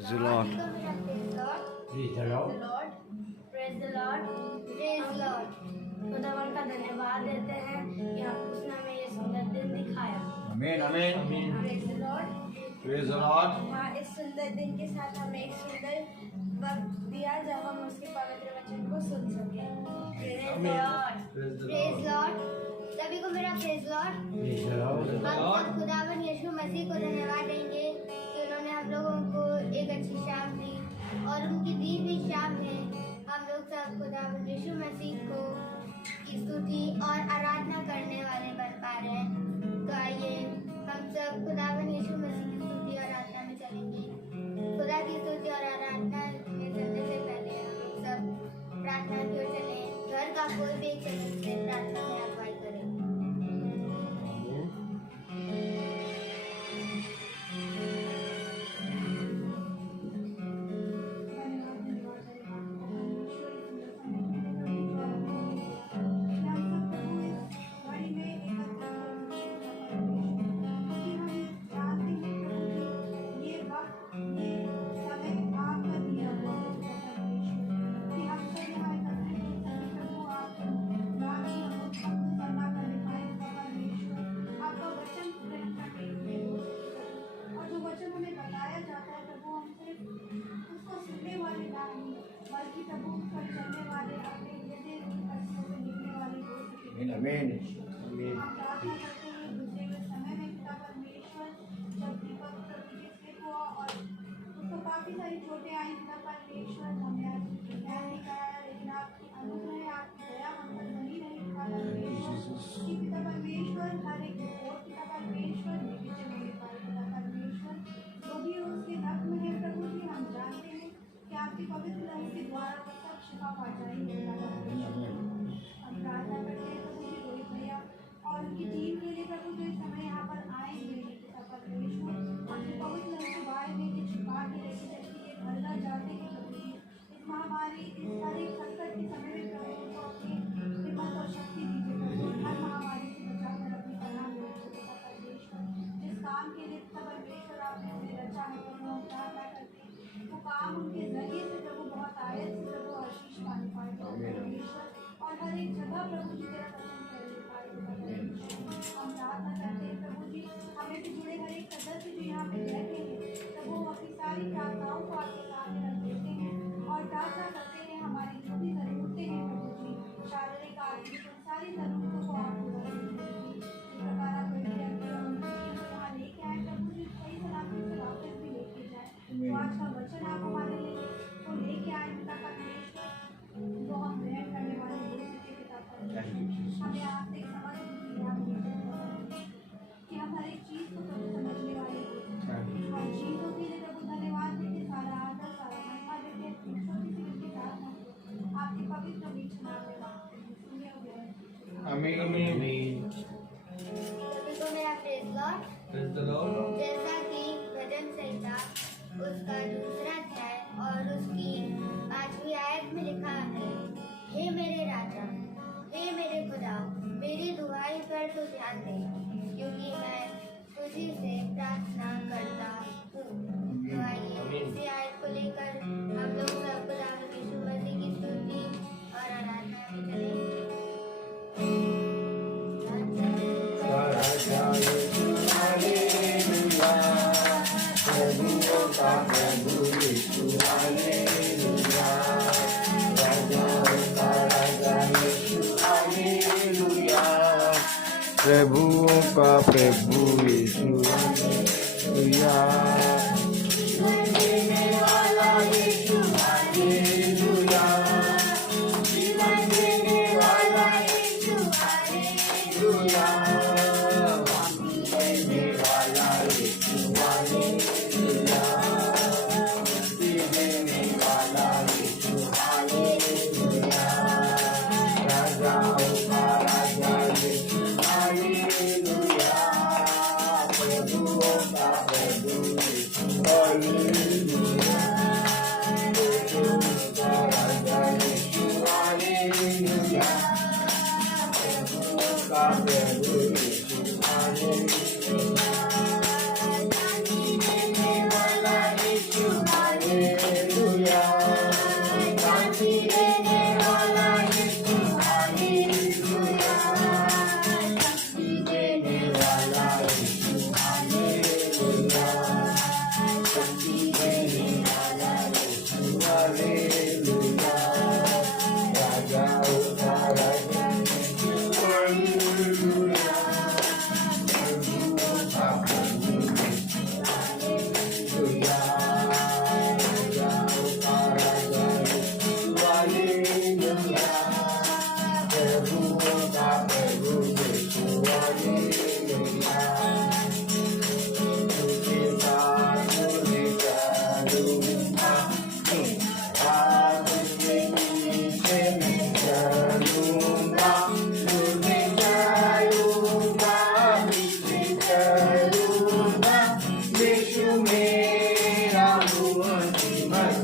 Praise the Lord. Praise the Lord. Praise the Lord. Praise the Lord. खुदावन का धन्यवाद देते हैं कि उसने हमें ये सुंदर दिन दिखाया। Amen. Amen. Praise the Lord. Praise the Lord. हाँ, इस सुंदर दिन के साथ हमें एक सुंदर वक्त दिया जब हम उसके पवित्र वचन को सुन सके। Praise Lord. Praise Lord. सभी को मेरा Praise Lord. Praise the Lord. हम खुदावन यीशु मसीह को धन्यवाद देंगे कि उन्होंने हम लोगों को एक अच्छी शाम दी और उनकी दी हुई शाम में हम लोग सब खुदावन यीशु मसीह को की स्तुति और आराधना करने वाले बन पा रहे हैं। तो आइए हम सब खुदावन यीशु मसीह की स्तुति और आराधना में चलेंगे। खुदा की स्तुति और आराधना में चलने से पहले हम लोग सब प्रार्थना की ओर चलें। घर का कोई भी एक सदस्य प्रार्थना में अगुवाई करें। Amen. काफी सारी चोटें आई पिता परमेश्वर हमें आज न्याय नहीं कराया लेकिन आपकी अनुग्रह आपकी दया हम पर बनी रही पिता परमेश्वर कि पिता परमेश्वर हर एक और पिता परमेश्वर लेके चलेंगे पिता परमेश्वर जो भी उसके जख्म है प्रभु जी हम जानते हैं कि आपके पवित्र लहू के द्वारा वो सब शिफा पा जाएंगे पिता परमेश्वर हम प्रार्थना करते हैं प्रभु जी रोहित भैया और उनकी टीम के लिए प्रभु जी समय यहाँ पर आएंगे पिता परमेश्वर अपने पवित्र लहू के बारे में छिपा के लेके जैसे ये घर घर जाते हैं प्रभु जी इस महामारी इस सारे संकट के समय में प्रभु को अपनी हिम्मत और शक्ति दीजिए प्रभु हर महामारी से बचाकर अपनी पनाह में रखिए पिता परमेश्वर जिस काम के लिए पिता परमेश्वर आपने उन्हें रचा है प्रभु हम प्रार्थना करते हैं वो काम उनके जरिए से प्रभु बहुत आयत से प्रभु आशीष पाने पाए पिता परमेश्वर और हर एक जगह प्रभु जी तेरा वचन फैलने पाए पिता परमेश्वर हम प्रार्थना करते हैं प्रभु जी हमें भी जुड़े हर एक सदस्य जो यहाँ पे बैठे हैं प्रभु अपनी सारी प्रार्थनाओं को आपके सामने रख देते हैं और प्रार्थना करते हैं हमारी जो भी ज़रूरतें हैं प्रभु जी शारीरिक आर्थिक उन सारी ज़रूरतों को आप पूरा करें प्रभु जी इस प्रकार आप यहाँ लेके आए प्रभु जी सही सलामती से वापस भी लेके जाए तो आज का वचन आप हमारे लिए तो लेके आए पिता परमेश्वर जो हम ग्रहण करने वाले हो सके पिता परमेश्वर हमें आपसे एक समझ दीजिए आप कि हम हर एक चीज़ को प्रभु समझने वाले हो हर चीज़ों के लिए प्रभु धन्यवाद देते सारा आदर सारा महिमा देते छोटी सी विनती प्रार्थना आपके पवित्र बीच नाम में मांगते हैं सुने हुए Amen. सभी को मेरा praise Lord. Praise the Lord. जैसा कि भजन संहिता उसका दूसरा अध्याय और उसकी 5वीं आयत में लिखा है, हे मेरे राजा, हे मेरे खुदा, मेरी दुआई पर तू ध्यान दे, क्योंकि मैं तुझी से प्रार्थना करता हूँ। तो आइए इसी आयत को लेकर हम लोग सब खुदा यीशु मसीह की स्तुति और आराधना में चलेंगे। प्रभुओं का प्रभु यीशु हालेलुया। जीवन देने वाला यीशु हालेलुया। जीवन देने वाला यीशु हालेलुया। मुक्ति देने वाला यीशु हालेलुया। मुक्ति देने वाला यीशु हालेलुया। राजाओं का राजा यीशु हालेलुया। प्रभुओं का प्रभु यीशु चलूंगा, तेरा तुझे पीछे मैं चलूंगा, तुझे चलूंगा, पीछे चलूंगा, यीशु मेरा मुझे मत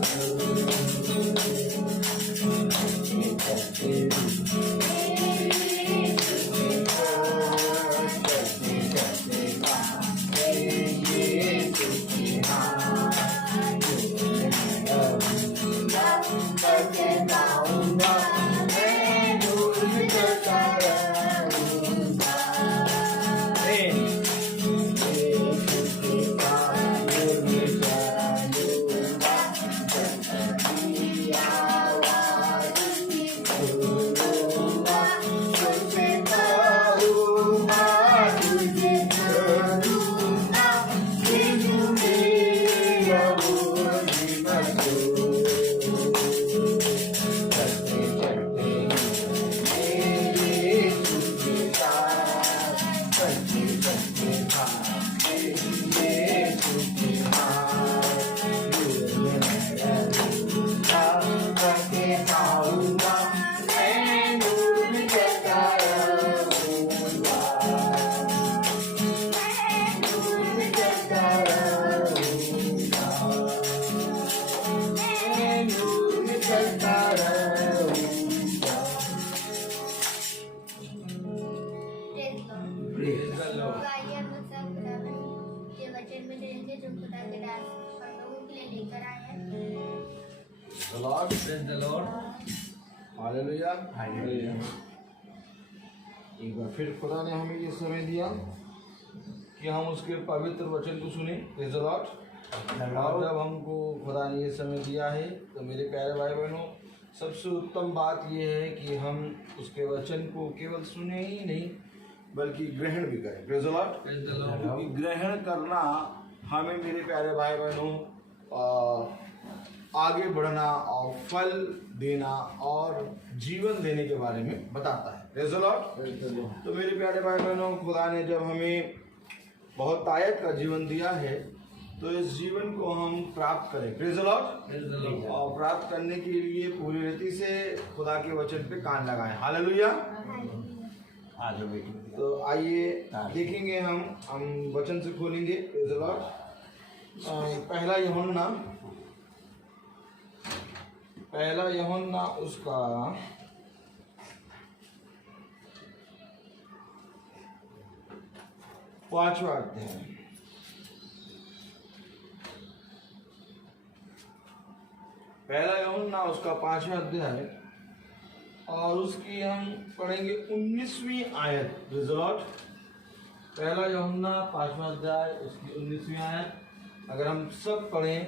Praise the Lord. आइए हम लोग सब खुदावन के वचन में चलेंगे जो खुदा के दास हम लोगों के लिए लेकर आए हैं। The Lord. Praise the Lord. Hallelujah. Hallelujah. एक बार फिर खुदा ने हमें ये समय दिया कि हम उसके पवित्र वचन को सुने। Praise the Lord. और जब हमको खुदा ने ये समय दिया है तो मेरे प्यारे भाई बहनों, सबसे उत्तम बात ये है कि हम उसके वचन को केवल सुने ही नहीं बल्कि ग्रहण भी करें। Praise the Lord. क्योंकि ग्रहण करना हमें मेरे प्यारे भाई बहनों आगे बढ़ना और फल देना और जीवन देने के बारे में बताता है। Praise the Lord. तो मेरे प्यारे भाई बहनों, खुदा ने जब हमें बहुत तायत का जीवन दिया है तो इस जीवन को हम प्राप्त करें। Praise the Lord. और प्राप्त करने के लिए पूरी रीति से खुदा के वचन पे कान लगाएं। हालेलुया। तो आइए देखेंगे हम वचन से खोलेंगे। Praise the Lord. पहला यूहन्ना उसका 5वां अध्याय। पहला यूहन्ना उसका 5वां अध्याय और उसकी हम पढ़ेंगे 19वीं आयत। Praise the Lord. पहला यूहन्ना 5वां अध्याय उसकी 19वीं आयत। अगर हम सब पढ़ें,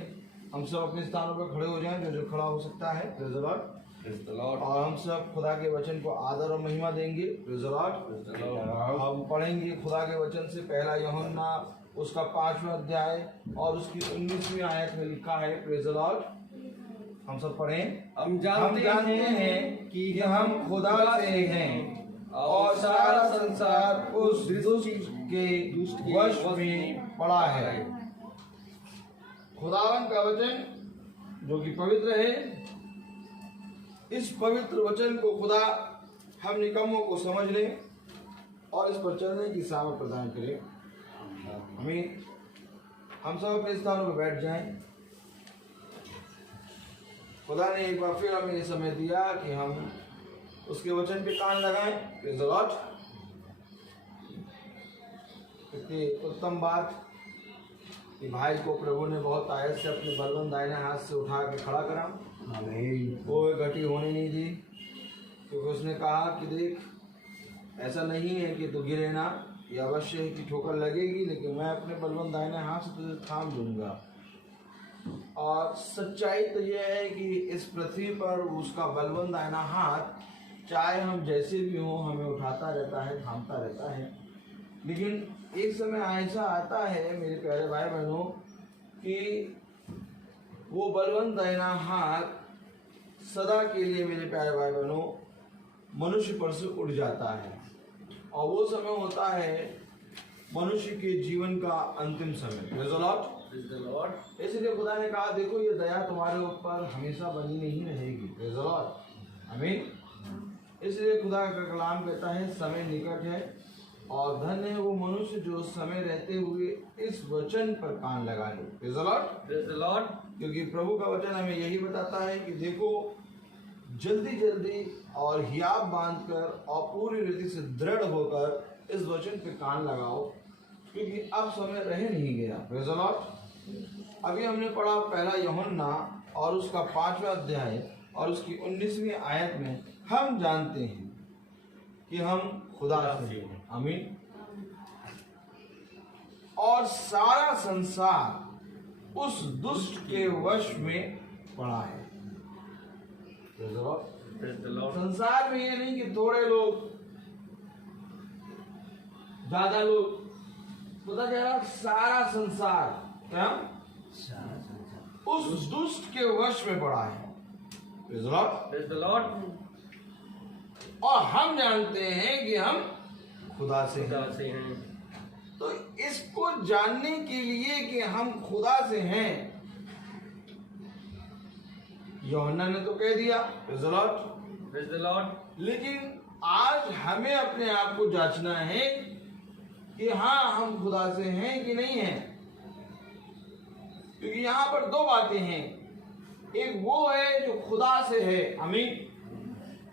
हम सब अपने स्थानों पर खड़े हो जाएं, जो खड़ा हो सकता है। Praise the Lord. Praise the Lord. और हम सब खुदा के वचन को आदर और महिमा देंगे। Praise the Lord. Praise the Lord. हम पढ़ेंगे खुदा के वचन से पहला यूहन्ना उसका 5वां अध्याय और उसकी 19वीं आयत में लिखा है। Praise the Lord. हम सब पढ़ें। हम जानते हैं कि हम खुदा से हैं और सारा संसार उस दुष्ट के वश में पड़ा है। खुदावन का वचन जो कि पवित्र है, इस पवित्र वचन को खुदा हम निकम्मों को समझने और इस पर चलने की सामर्थ प्रदान करे। हमें हम सब अपने स्थानों पर बैठ जाएं। खुदा ने एक बार फिर हमें ये समय दिया कि हम उसके वचन पे कान लगाएं। Praise the Lord. इतनी उत्तम बात कि भाई को प्रभु ने बहुत आयत से अपने बलवंत दाहिने हाथ से उठा के खड़ा करा। कोई घटी होने नहीं दी, क्योंकि उसने कहा कि देख, ऐसा नहीं है कि तू गिरे ना, ये अवश्य है कि ठोकर लगेगी, लेकिन मैं अपने बलवंत दाहिने हाथ से तुझे थाम दूंगा। और सच्चाई तो यह है कि इस पृथ्वी पर उसका बलवंत दाहिना हाथ चाहे हम जैसे भी हों हमें उठाता रहता है, थामता रहता है। लेकिन एक समय ऐसा आता है मेरे प्यारे भाई बहनों कि वो बलवंत दाहिना हाथ सदा के लिए मेरे प्यारे भाई बहनों मनुष्य पर से उड़ जाता है। और वो समय होता है मनुष्य के जीवन का अंतिम समय। Praise the Lord. Praise the Lord. इसलिए खुदा ने कहा देखो ये दया तुम्हारे ऊपर हमेशा बनी नहीं रहेगी। प्रेज़ द लॉर्ड, आमीन। इसलिए खुदा का कलाम कहता है समय निकट है और धन्य है वो मनुष्य जो समय रहते हुए इस वचन पर कान लगा ले। Praise the Lord, Praise the Lord. क्योंकि प्रभु का वचन हमें यही बताता है कि देखो जल्दी जल्दी और हियाब बांधकर और पूरी रीति से दृढ़ होकर इस वचन पे कान लगाओ, क्योंकि अब समय रह नहीं गया। Praise the Lord. अभी हमने पढ़ा पहला यूहन्ना और उसका 5वां अध्याय और उसकी 19वीं आयत में हम जानते हैं कि हम खुदा से हैं, आमीन। और सारा संसार उस दुष्ट के वश में पड़ा है। Praise the Lord. Praise the Lord. संसार में ये नहीं कि थोड़े लोग, ज्यादा लोग, खुदा कह रहा सारा संसार क्या उस दुष्ट के वश में पड़ा है। Praise the Lord. Praise the Lord. और हम जानते हैं कि हम खुदा से हैं। खुदा से हैं। तो इसको जानने के लिए कि हम खुदा से हैं, यूहन्ना ने तो कह दिया praise the Lord, Praise the Lord. लेकिन आज हमें अपने आप को जांचना है कि हाँ हम खुदा से हैं कि नहीं हैं। क्योंकि यहाँ पर दो बातें हैं, एक वो है जो खुदा से है, आमीन,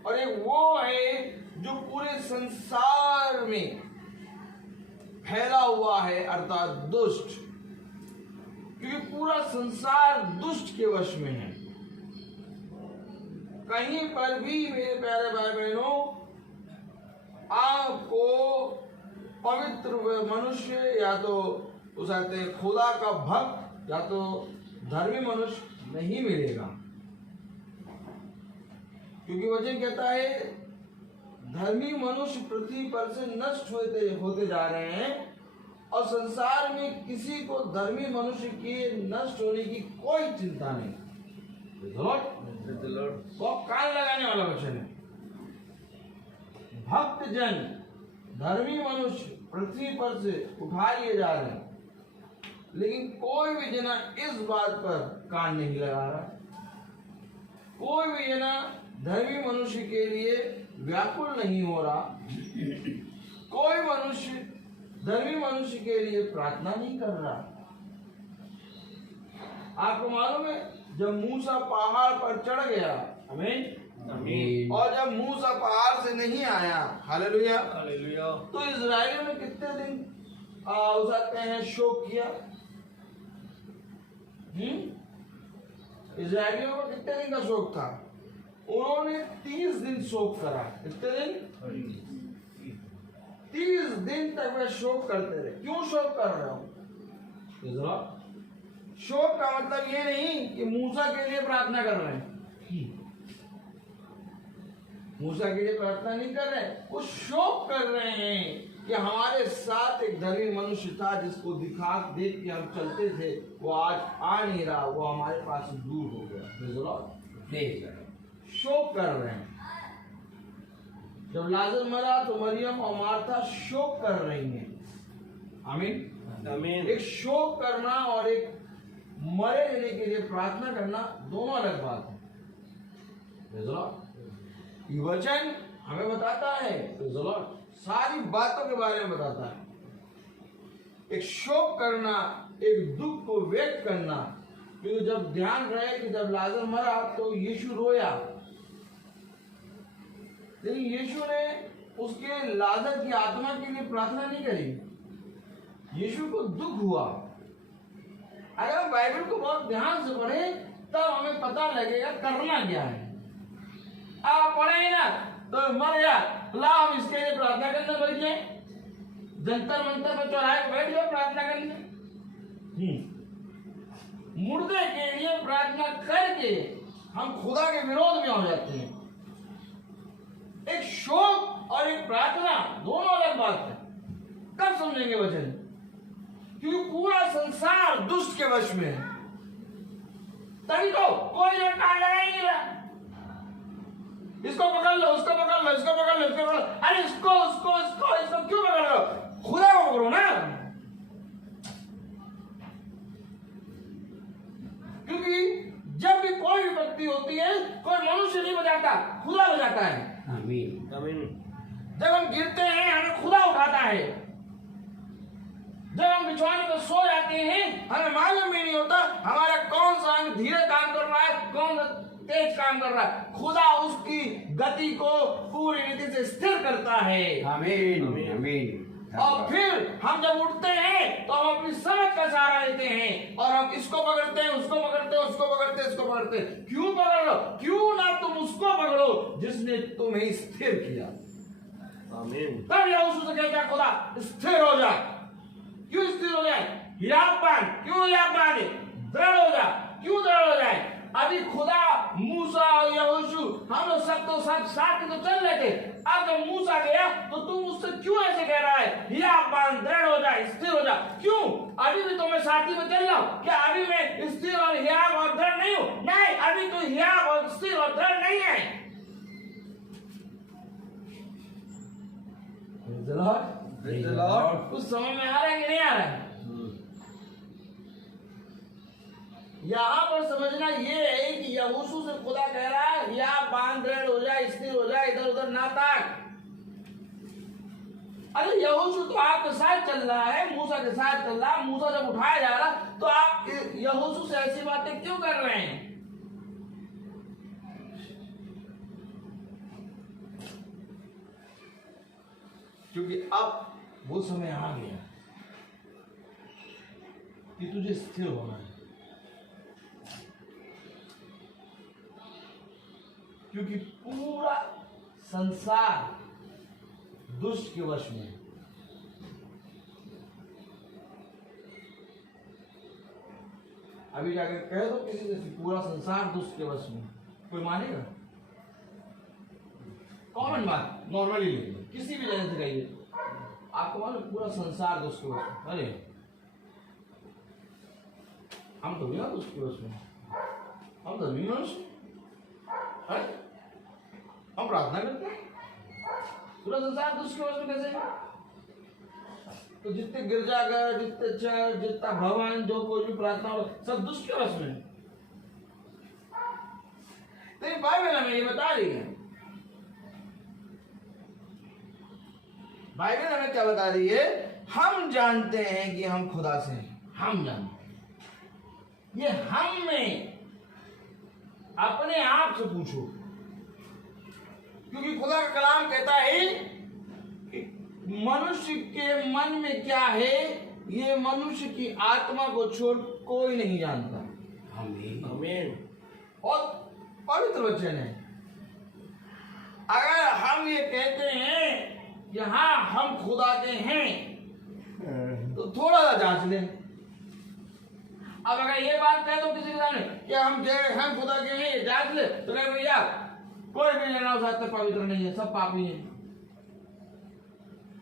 और एक वो है जो पूरे संसार में फैला हुआ है अर्थात दुष्ट। क्योंकि पूरा संसार दुष्ट के वश में है। कहीं पर भी मेरे प्यारे भाई बहनों आपको पवित्र मनुष्य या तो उस कहते हैं खुदा का भक्त या तो धर्मी मनुष्य नहीं मिलेगा। क्योंकि वचन कहता है धर्मी मनुष्य पृथ्वी पर से नष्ट होते जा रहे हैं और संसार में किसी को धर्मी मनुष्य के नष्ट होने की कोई चिंता नहीं। Praise the Lord. बहुत कान लगाने वाला वचन है। भक्त जन धर्मी मनुष्य पृथ्वी पर से उठा लिए जा रहे हैं, लेकिन कोई भी जना इस बात पर कान नहीं लगा रहा। कोई भी जना धर्मी मनुष्य के लिए व्याकुल नहीं हो रहा। कोई मनुष्य धर्मी मनुष्य के लिए प्रार्थना नहीं कर रहा। आपको मालूम है जब मूसा पहाड़ पर चढ़ गया, आमीन, आमीन। और जब मूसा पहाड़ से नहीं आया, हालेलुया, हालेलुया। तो इजराइलियों ने कितने दिन कहते हैं शोक किया। इजराइलियों को कितने दिन का शोक था? उन्होंने 30 दिन शोक करा। कितने दिन? 30 दिन तक वे शोक करते रहे। क्यों शोक कर रहे हो? शोक का मतलब ये नहीं कि मूसा के लिए प्रार्थना कर रहे हैं। मूसा के लिए प्रार्थना नहीं कर रहे, वो शोक कर रहे हैं कि हमारे साथ एक धर्मी मनुष्य था जिसको देख के हम चलते थे, वो आज आ नहीं रहा, वो हमारे पास से दूर हो गया। शोक कर रहे हैं। जब लाजर मरा तो मरियम और मार्था शोक कर रही हैं, आमीन, आमीन। एक शोक करना और एक मरे रहने के लिए प्रार्थना करना दोनों अलग बात है। ये वचन हमें बताता है, सारी बातों के बारे में बताता है। एक शोक करना, एक दुख को व्यक्त करना। क्योंकि जब ध्यान रहे कि जब लाजर मरा तो यीशु रोया, लेकिन यीशु ने उसके लाजर की आत्मा के लिए प्रार्थना नहीं करी। यीशु को दुख हुआ। अगर हम बाइबल को बहुत ध्यान से पढ़े तब हमें पता लगेगा करना क्या है। आप पढ़ेंगे ना तो मर गया, ला हम इसके लिए प्रार्थना करने बैठ जाए, जंतर मंतर पर चौराहे पर बैठ जाओ प्रार्थना करने। मुर्दे के लिए प्रार्थना करके हम खुदा के विरोध में हो जाते हैं। एक शोक और एक प्रार्थना दोनों अलग बात है। कब समझेंगे वचन? क्योंकि पूरा संसार दुष्ट के वश में है। तभी तो कोई और कान लगा ही नहीं रहा। इसको पकड़ लो, उसको पकड़ लो, इसको पकड़ लो, इसको पकड़ लो। अरे इसको क्यों पकड़ लो? खुदा को पकड़ो ना। क्योंकि जब भी कोई विपत्ति होती है कोई मनुष्य नहीं बचाता, खुदा बचाता है। आमीन। आमीन। जब हम गिरते हैं हमें खुदा उठाता है। जब हम बिछौने पर सो जाते हैं हमें मालूम भी नहीं होता हमारा कौन सा अंग धीरे काम कर रहा है, कौन सा तेज काम कर रहा है। खुदा उसकी गति को पूरी रीति से स्थिर करता है। आमीन। आमीन। और फिर हम जब उठते हैं तो हम अपनी समझ का सहारा लेते हैं और हम इसको पकड़ते हैं, उसको पकड़ते हैं, उसको पकड़ते हैं, इसको पकड़ते हैं। क्यों पकड़ लो? क्यों ना तुम उसको पकड़ो जिसने तुम्हें स्थिर किया। आमीन। तब यहोशू से कहता है खुदा स्थिर हो जाए। क्यों स्थिर हो जाए? हियाब बांध। क्यों हियाब बांधे? दृढ़ हो जाए। क्यों दृढ़ हो जाए? अभी खुदा, मूसा और यहोशू हम लोग सब तो सब साथ में तो चल रहे थे। अब जब मूसा गया तो तुम उससे क्यों ऐसे कह रहा है हियाब बांध, दृढ़ हो जाए, स्थिर हो जा? क्यों? अभी भी तो मैं साथी में चल रहा हूँ। क्या अभी मैं स्थिर और हियाब और दृढ़ नहीं हूँ? नहीं, अभी तो हियाब और स्थिर और दृढ़ नहीं है। Praise the Lord. कुछ समझ में आ रहा है कि नहीं आ रहा है? यहाँ पर समझना ये है कि यहोशू से खुदा कह रहा है या बांध, दृढ़ हो जाए, स्थिर हो जाए, इधर उधर ना ताक। अरे यहोशू तो आपके साथ चल रहा है, मूसा के साथ चल रहा है। मूसा जब उठाया जा रहा तो आप यहोशू से ऐसी बातें क्यों कर रहे हैं? क्योंकि अब वो समय आ गया कि तुझे स्थिर होना है। क्योंकि पूरा संसार दुष्ट के वश में है। अभी जाकर कह दो किसी से पूरा संसार दुष्ट के वश में, कोई मानेगा? कॉमन बात, नॉर्मली किसी भी जगह से कहिए, आपको मालूम पूरा संसार दुष्ट के वश में। अरे हम तो बिना दुष्ट के वश में, हम तो नहीं मनुष्य। अरे हम प्रार्थना करते हैं, पूरा संसार दुष्ट के वश में कैसे? तो जितने गिरजाघर, जितने चर्च, जितना भवन, जो कोई भी प्रार्थना हो, सब दुष्ट के वश में। तो बाइबल हमें ये बता रही है। बाइबल हमें क्या बता रही है? हम जानते हैं कि हम खुदा से हैं। हम जानते हैं। ये हम में अपने आप से पूछो, क्योंकि खुदा का कलाम कहता है कि मनुष्य के मन में क्या है ये मनुष्य की आत्मा को छोड़ कोई नहीं जानता। आमीन। आमीन। और पवित्र वचन है। अगर हम ये कहते हैं कि हाँ हम खुदा के हैं तो थोड़ा सा जांच लें। अब अगर ये बात कह दो किसी के सामने कि हम खुदा के हैं, जांच ले, तो कहे भैया कोई भी लेना चाहता पवित्र नहीं है, सब पापी हैं।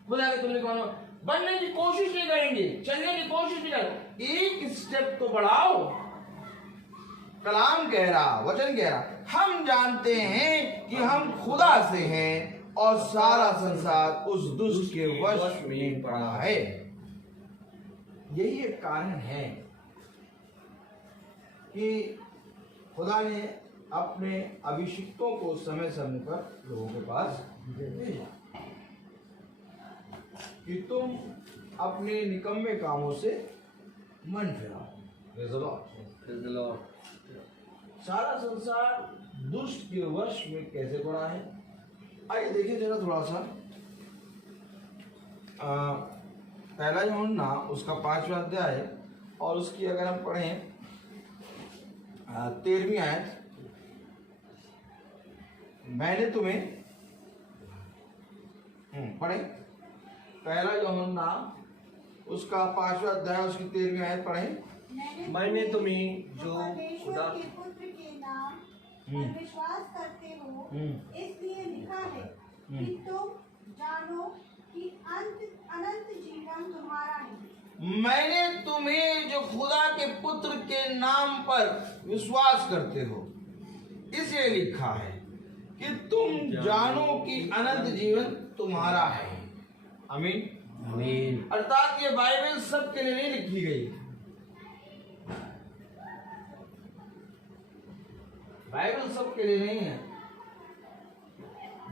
खुदा के तुमने कौन बनने की कोशिश नहीं करेंगे, चलने की कोशिश नहीं करेंगे। एक स्टेप तो बढ़ाओ। कलाम कह रहा, वचन कह रहा, हम जानते हैं कि हम खुदा से हैं और सारा संसार उस दुष्ट के वश में पड़ा है। यही एक कारण है कि खुदा ने अपने अभिषिक्तों को समय समय पर लोगों के पास भेजा कि तुम अपने निकम्मे कामों से मन फिराओ। Praise the Lord. Praise the Lord. सारा संसार दुष्ट के वश में कैसे पड़ा है? आइए देखिए जरा थोड़ा सा पहला यूहन्ना उसका 5वां अध्याय और उसकी अगर हम पढ़ें 13वीं आयत। मैंने तुम्हें पढ़े पहला यूहन्ना उसका 5वां अध्याय उसकी 13वीं आयत पढ़े। मैंने तुम्हें जो परमेश्वर खुदा के पुत्र के नाम पर विश्वास करते हो इसलिए लिखा है कि तुम जानो कि अनंत जीवन तुम्हारा है। मैंने तुम्हें जो खुदा के पुत्र के नाम पर विश्वास करते हो इसलिए लिखा है कि तुम जानो कि अनंत जीवन तुम्हारा है। आमीन। आमीन। अर्थात ये बाइबल सबके लिए नहीं लिखी गई। बाइबल सबके लिए नहीं है।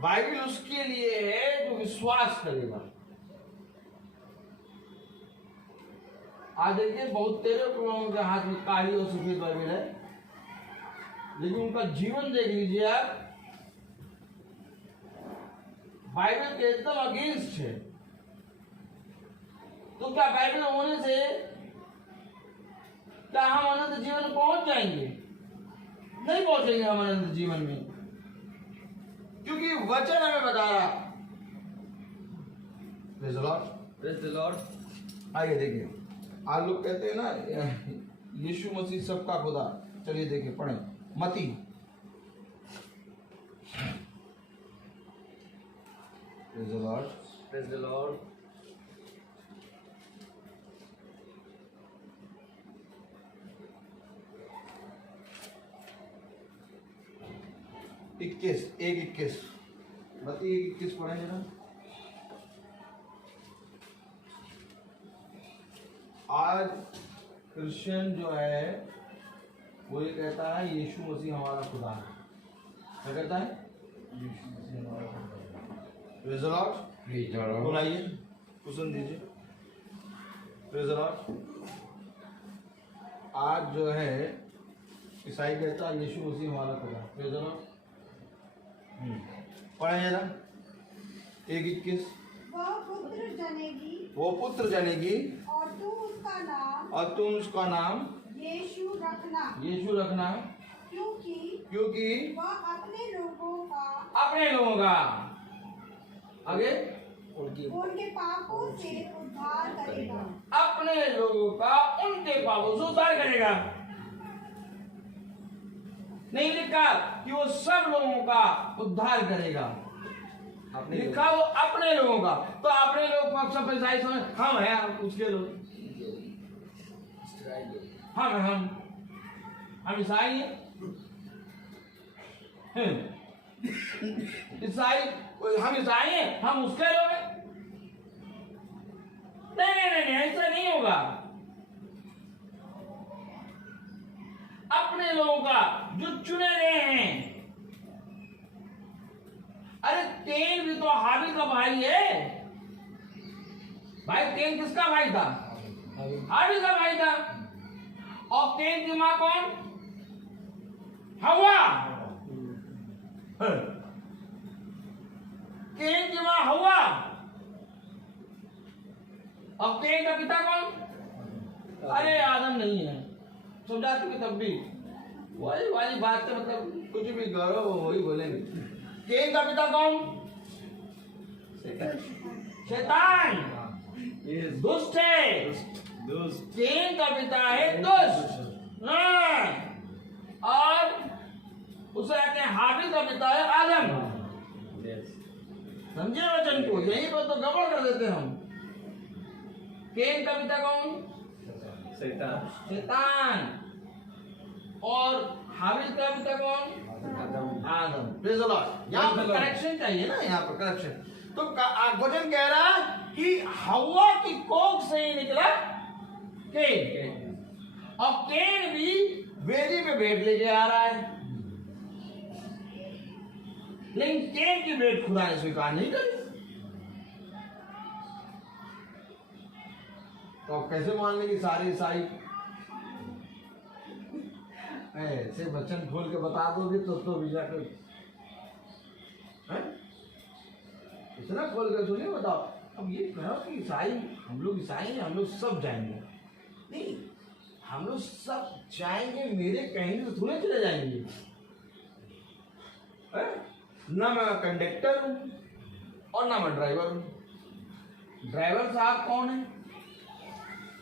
बाइबल उसके लिए है जो विश्वास करेगा। आज देखिए बहुत तेरे लोगों के हाथ में काली और सफेद बाइबल है, लेकिन उनका जीवन देख लीजिए आप, बाइबल के एकदम अगेंस्ट है। तो क्या बाइबल होने से क्या हम अनंत जीवन में पहुंच जाएंगे? नहीं पहुंचेंगे हम अनंत जीवन में, क्योंकि वचन हमें बता रहा। Praise the Lord, praise the Lord. आगे देखिए, आज लोग कहते हैं ना यीशु मसीह सबका खुदा। चलिए देखिए, पढ़ें मती praise the Lord, praise the Lord. 21 मती 21 पढ़ें जरा। आज क्रिश्चियन जो है वो ये कहता है यीशु मसीह हमारा खुदा है। क्या कहता है? Praise the Lord, praise the Lord. बुलाइए, कुशन दीजिए। Praise the Lord. आज जो है ईसाई कहता है यीशु मसीह हमारा खुदा है। Praise the Lord. पढ़ें जरा 1:21। वह पुत्र जनेगी वो पुत्र जनेगी और तुम उसका नाम यीशु रखना, यीशु रखना, क्योंकि वह अपने लोगों का आगे उनके पापों से उद्धार करेगा। अपने लोगों का उनके पापों से उद्धार करेगा। नहीं लिखा कि वो सब लोगों का उद्धार करेगा, लिखा वो अपने लोगों का। तो अपने लोग को सब ईसाई समझ, हम हैं उसके लोग, हम ईसाई हैं। ईसाई, हम ईसाई हैं, हम उसके लोग हैं। नहीं, ऐसा नहीं होगा। अपने लोगों का जो चुने गए हैं। अरे केन भी तो हाबिल का भाई है। भाई केन किसका भाई था? हाबिल का भाई था। और केन की मां कौन? हवा। केन की मां हवा। और केन का पिता कौन? अरे आदम नहीं है। समझाते भी तब भी वही वाली बात है, मतलब कुछ भी करो वही बोलेंगे। केन का पिता कौन? शैतान, दुष्ट है। केन का पिता है दुष्ट। और उसे कहते हैं हाबिल का पिता है आदम। समझे वचन को? यही पर तो गड़बड़ कर देते हम। केन का पिता कौन? शैतान। और हाबिल का पिता कौन? आदम। Praise the lord. यहाँ पर करेक्शन चाहिए ना, यहाँ पर करेक्शन। तो वचन कह रहा है कि हवा की कोख से ही निकला केन, और केन भी वेदी पे भेंट लेके आ रहा है, लेकिन केन की भेंट खुदा ने स्वीकार नहीं करी। तो कैसे मान लें कि सारे ईसाई? ऐसे वचन खोल के बता दोगे तो भी जाकर इतना खोल के सुनिए, बताओ। अब ये कहो कि ईसाई, हम लोग ईसाई हैं, हम लोग सब जाएंगे। नहीं, हम लोग सब जाएंगे, मेरे कहने से थोड़े चले जाएंगे। ना मैं कंडक्टर हूं और ना मैं ड्राइवर हूं। ड्राइवर साहब कौन है?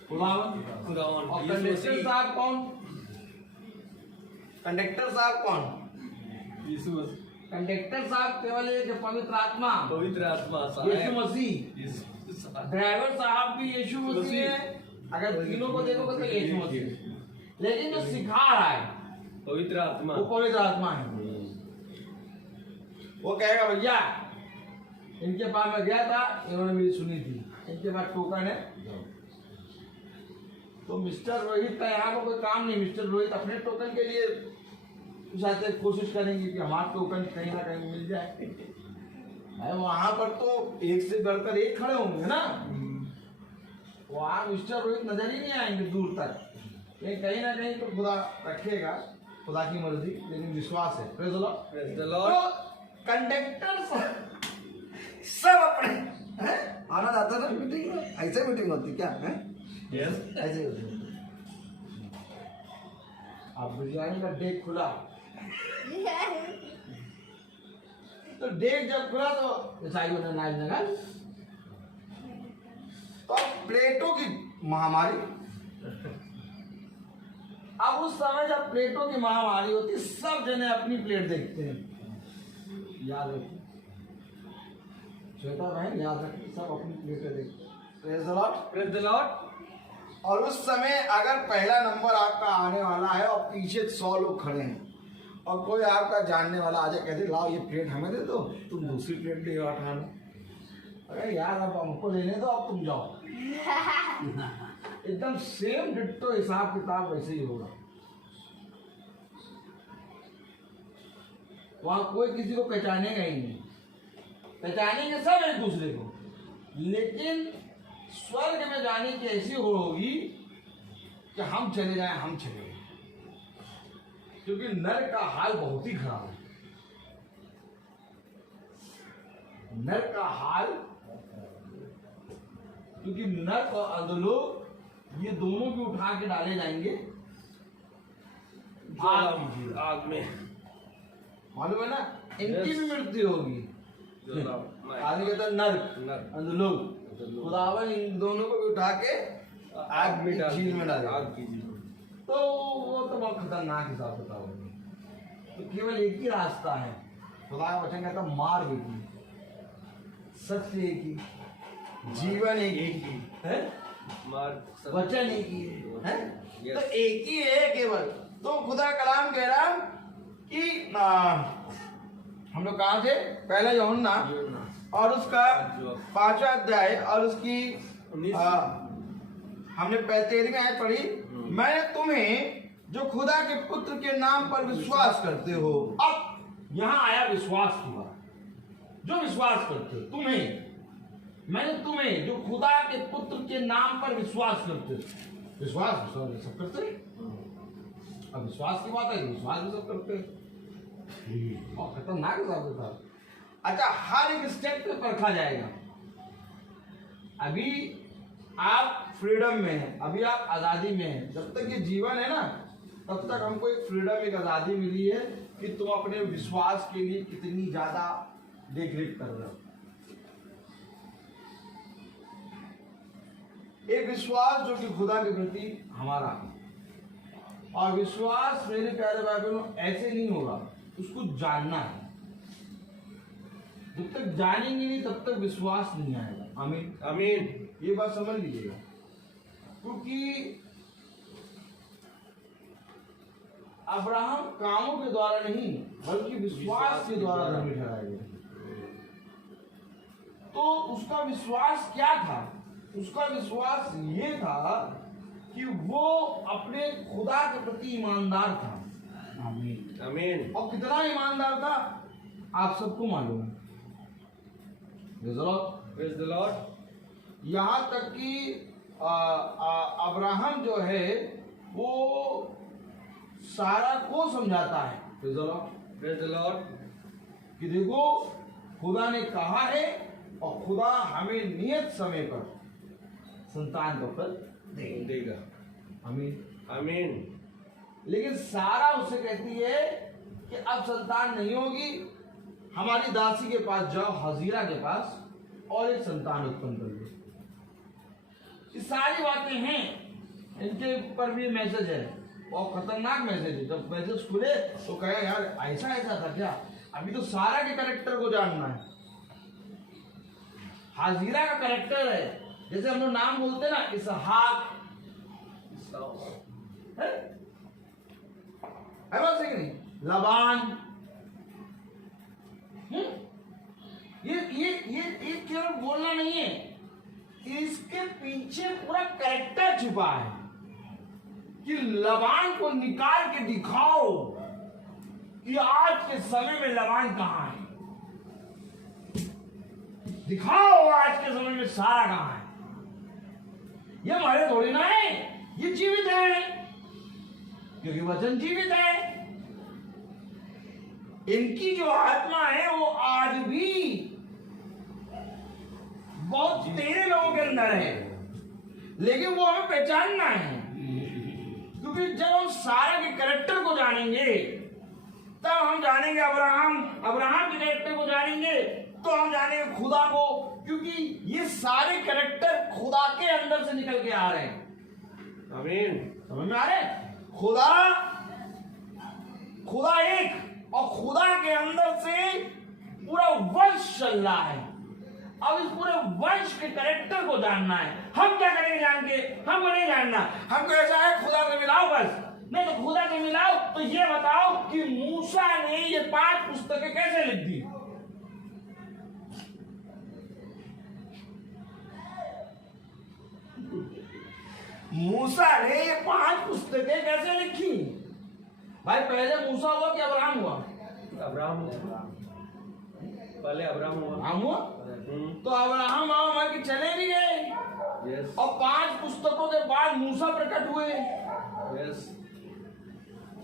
खुदावन। और कंडक्टर साहब कौन? कंडक्टर साहब कौन? यीशु मसीह। कंडक्टर साहब केवल एक पवित्र आत्मा, यीशु मसीह। ड्राइवर साहब भी यीशु मसीह है। अगर तीनों को देखोगे तो यीशु मसीह, लेकिन जो सिखा रहा है पवित्र आत्मा, वो पवित्र आत्मा है। वो कहेगा भैया इनके पास में गया था, इन्होंने मेरी सुनी थी, इनके पास टोकन है। तो मिस्टर रोहित का यहाँ पर कोई काम नहीं। मिस्टर रोहित अपने टोकन के लिए चाहते कोशिश करेंगे कि हमारे को कहीं ना कहीं मिल जाए। वहां पर तो एक से बढ़कर एक खड़े होंगे ना, वहां मिस्टर रोहित नजर ही नहीं आएंगे दूर तक। लेकिन कहीं ना कहीं तो खुदा रखेगा, खुदा की मर्जी, लेकिन विश्वास है। Praise the Lord. Praise the Lord. तो कंडक्टर सब अपने हैं, आना जाता था मीटिंग में, ऐसे मीटिंग होती क्या है? Yes. ऐसे होती। अब बिरयानी का डेक खुला, तो डेक जब खुला तो ईसाइयों ने नाच लगा। तो अब प्लेटों की महामारी, अब उस समय जब प्लेटों की महामारी होती, सब जने अपनी प्लेट देखते हैं। याद रखिए श्वेता बहन, याद रखिए, सब अपनी प्लेटें देखते हैं। Praise the Lord. Praise the Lord. और उस समय अगर पहला नंबर आपका आने वाला है और पीछे 100 लोग खड़े हैं और कोई आपका जानने वाला आ जाए, कहते लाओ ये प्लेट हमें दे दो, तुम दूसरी प्लेट ले उठा लो। अरे यार अब हमको लेने दो, अब तुम जाओ। एकदम सेम डिट्टो हिसाब किताब वैसे ही होगा। वहां कोई किसी को पहचानेगा ही नहीं, पहचानेंगे सब एक दूसरे को, लेकिन स्वर्ग में जाने की ऐसी होगी कि हम चले जाएं, हम चले जाएं, क्योंकि नरक का हाल बहुत ही खराब है। नरक का हाल, क्योंकि नरक और अधोलोक ये दोनों भी उठा के डाले जाएंगे आग में। मालूम है ना, इनकी भी मृत्यु होगी। आदमी कहता है नरक, अधोलोक, खुदावन इन दोनों को भी उठा के आग में झील में डाले। आग की झील। तो वो तो बहुत खतरनाक हिसाब किताब होगी। तो केवल एक ही रास्ता है, खुदा का वचन कहता मार्ग एक ही, सत्य एक ही, जीवन एक ही है, मार्ग वचन एक ही है, Yes. तो एक ही है केवल। तो खुदा कलाम कह रहा कि हम लोग कहाँ थे? पहला यूहन्ना और उसका 5वां अध्याय और उसकी 19 हमने 13वीं आयत पढ़ी। मैंने तुम्हें जो खुदा के पुत्र के नाम पर विश्वास करते हो, अब यहाँ आया विश्वास की बात, जो विश्वास करते हो, मैंने तुम्हें जो खुदा के पुत्र के नाम पर विश्वास करते हो, विश्वास सब करते हैं। अब विश्वास की बात है, विश्वास भी सब करते हैं। और खतरनाक हिसाब था। अच्छा, हर एक स्टेप पे परखा जाएगा। अभी आप फ्रीडम में हैं, अभी आप आजादी में हैं। जब तक ये जीवन है ना, तब तक हमको एक फ्रीडम, एक आजादी मिली है कि तुम अपने विश्वास के लिए कितनी ज्यादा देख रेख कर रहे हो। एक विश्वास जो कि खुदा के प्रति हमारा है, और विश्वास मेरे प्यारे भाई बहनों ऐसे नहीं होगा, उसको जानना है। जब तक जानेंगे नहीं तब तक विश्वास नहीं आएगा। आमीन आमीन। ये बात समझ लीजिएगा, क्योंकि अब्राहम कामों के द्वारा नहीं बल्कि विश्वास के द्वारा धर्मी ठहराया गया। तो उसका विश्वास क्या था? उसका विश्वास ये था कि वो अपने खुदा के प्रति ईमानदार था। आमीन आमीन। और कितना ईमानदार था आप सबको मालूम है। Praise the Lord. यहाँ तक कि अब्राहम जो है वो सारा को समझाता है Praise the Lord. कि देखो खुदा ने कहा है और खुदा हमें नियत समय पर संतान का फल देगा। आमीन आमीन। लेकिन सारा उसे कहती है कि अब संतान नहीं होगी, हमारी दासी के पास जाओ, हजीरा के पास, और एक संतान उत्पन्न कर लो। ये सारी बातें हैं, इनके ऊपर भी मैसेज है और खतरनाक मैसेज है। जब मैसेज खुले तो कहे यार ऐसा ऐसा था क्या? अभी तो सारा के कैरेक्टर को जानना है। हाजिरा का कैरेक्टर है, जैसे हम लोग नाम बोलते हैं ना, इसहाक है बात सही नहीं, लबान। ये केवल बोलना नहीं है, इसके पीछे पूरा कैरेक्टर छुपा है कि लबान को निकाल के दिखाओ कि आज के समय में लबान कहाँ है? दिखाओ आज के समय में सारा कहाँ है? ये हमारे थोड़ी ना है, ये जीवित है, क्योंकि वचन जीवित है। इनकी जो आत्मा है वो आज भी बहुत तेरे लोगों के अंदर है, लेकिन वो हमें पहचानना है। क्योंकि जब हम सारा के कैरेक्टर को जानेंगे तब हम जानेंगे अब्राहम के कैरेक्टर को जानेंगे तो हम जानेंगे खुदा को, क्योंकि ये सारे कैरेक्टर खुदा के अंदर से निकल के आ रहे हैं। आमीन। समझ में आ रहे? खुदा एक, और खुदा के अंदर से पूरा वंश चल रहा है। अब इस पूरे वंश के कैरेक्टर को जानना है। हम क्या करेंगे जान के? हमको नहीं जानना। हमको ऐसा है खुदा से मिलाओ बस। नहीं तो खुदा से मिलाओ तो ये बताओ कि मूसा ने ये 5 पुस्तकें कैसे लिख दी? मूसा ने ये 5 पुस्तकें कैसे लिखी? भाई पहले मूसा हुआ कि अब्राहम हुआ? अब्राहम पहले अब्राहम हुआ। हम हुआ तो अब्राहम आमा के चले भी गए यस और 5 पुस्तकों के बाद मूसा प्रकट हुए। यस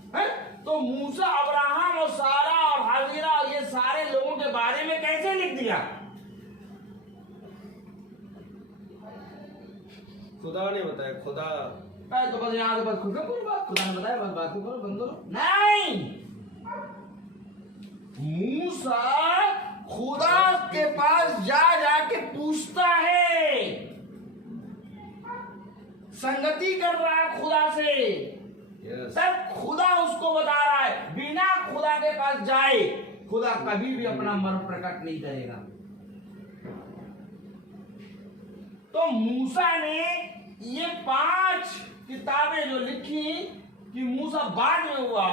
है? तो मूसा, अब्राहम और सारा और हाजिरा और ये सारे लोगों के बारे में कैसे लिख दिया? खुदा ने बताया। खुदा तो बस यहाँ बस खुद खुदा ने बताया, बस बात करो, बंद करो। नहीं, मूसा खुदा के पास जा जाके पूछता है, संगति कर रहा है खुदा से। यस तब खुदा उसको बता रहा है। बिना खुदा के पास जाए खुदा कभी भी अपना मन प्रकट नहीं करेगा। तो मूसा ने ये 5 किताबें जो लिखी कि मूसा बाद में हुआ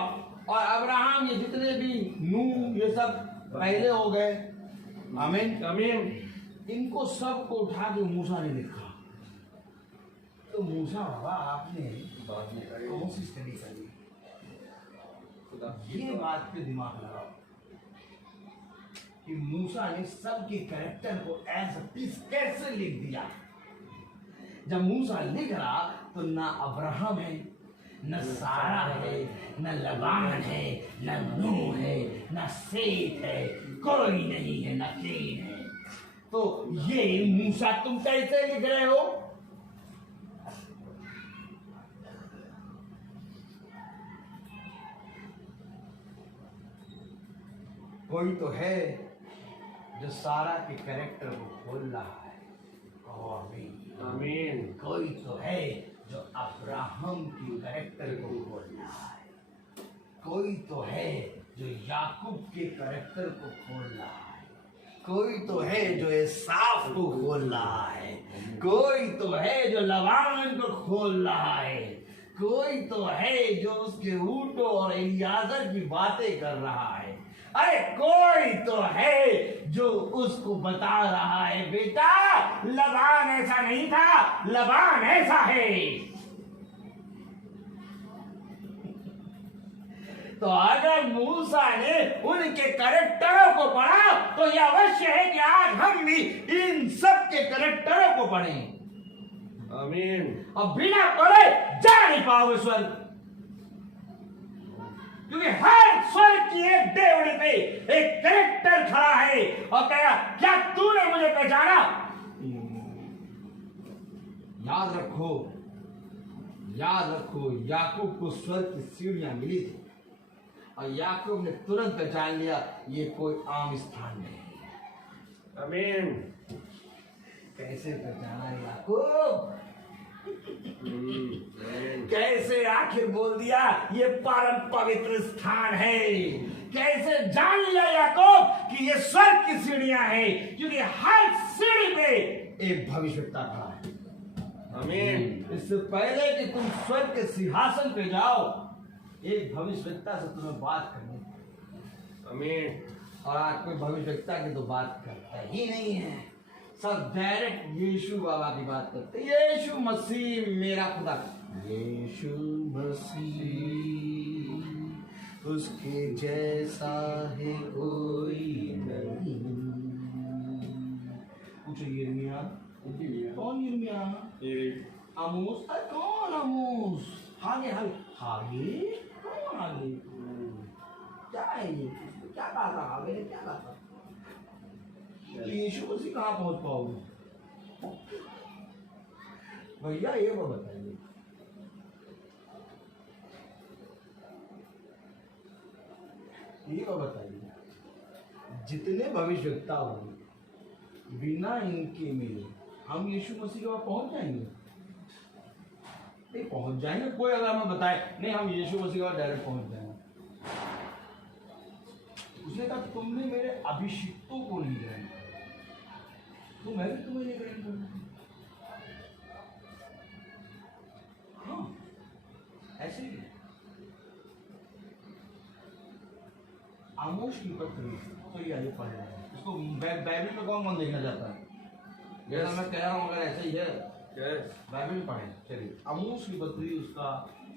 और अब्राहम, ये जितने भी नूह, ये सब पहले हो गए। आमीन आमीन। इनको सबको उठा के मूसा ने लिखा। तो मूसा बाबा आपने कौन सी स्टडी करी? खुदा ये बात पे दिमाग लगाओ कि मूसा ने सबके कैरेक्टर को ऐसा कैसे लिख दिया। जब मूसा लिख रहा तो ना अब्राहम है, न सारा है, न लबान है, न नूह है, न सेत है, कोई नहीं है, न केन है। तो ये मूसा तुम कैसे लिख रहे हो? कोई तो है जो सारा के कैरेक्टर को खोल रहा है। कहो आमीन। आमीन। कोई तो है जो अब्राहम की कैरेक्टर को खोल रहा है। कोई तो है जो याकूब के कैरेक्टर को खोल रहा है। कोई तो है जो एसाफ को खोल रहा है। कोई तो है जो लबान को खोल रहा है। कोई तो है जो उसके ऊँटों और एलियाजर की बातें कर रहा है। अरे कोई तो है जो उसको बता रहा है, बेटा लबान ऐसा नहीं था, लबान ऐसा है। तो अगर मूसा ने उनके कैरेक्टरों को पढ़ा तो यह अवश्य है कि आज हम भी इन सब के कैरेक्टरों को पढ़ें। आमीन। और बिना पढ़े जा नहीं पाओगे स्वर्ग, क्योंकि हर स्वर्ग की एक डेवड़ी पे एक कैरेक्टर खड़ा है और कहेगा, क्या तूने मुझे पहचाना? याद रखो, याद रखो, याकूब को स्वर्ग की सीढ़ियां मिली थी और याकूब ने तुरंत पहचान लिया ये कोई आम स्थान नहीं। आमीन। कैसे पहचाना याकूब? आमीन। कैसे आखिर बोल दिया ये परम पवित्र स्थान है? कैसे जान लिया याकूब कि ये स्वर्ग की सीढ़ियां हैं? क्योंकि हर सीढ़ी पे एक भविष्यवक्ता खड़ा है। आमीन। इससे पहले कि तुम स्वर्ग के सिंहासन पे जाओ, एक भविष्यवक्ता से तुम्हें बात करनी है। आमीन। और आज कोई भविष्यवक्ता की तो बात करता ही नहीं है, सब डायरेक्ट यीशु बाबा की बात करते। यीशु मसीह मेरा खुदा, यीशु मसीह उसके जैसा है कोई नहीं। कुछ यिर्मयाह, कौन यिर्मयाह? आमोस, अरे कौन आमोस? हागे हागे हागे, कौन हागे? क्या है ये? क्या कहा था हागे ने, क्या कहा था? यीशु मसीह कहाँ पहुंच पाओगे भैया? ये वो बताइए। ये वो बताइए, जितने भविष्यवक्ता होंगे बिना इनके मिले हम यीशु मसीह के पास पहुंच जाएंगे? नहीं पहुंच जाएंगे। कोई अगर हमें बताए नहीं हम यीशु मसीह के पास डायरेक्ट पहुंच जाएंगे, उसने कहा तुमने मेरे अभिषिक्तों को नहीं ग्रहण किया तो मैं भी तुम्हें नहीं ग्रहण करूंगा। हाँ ऐसे ही आमोस की पत्री तो ये आइए पढ़ रहे हैं इसको। बाइबल में कौन देखना चाहता है? जैसा मैं कह रहा हूँ अगर ऐसे ही है बाइबल में पढ़े। चलिए आमोस की पत्री उसका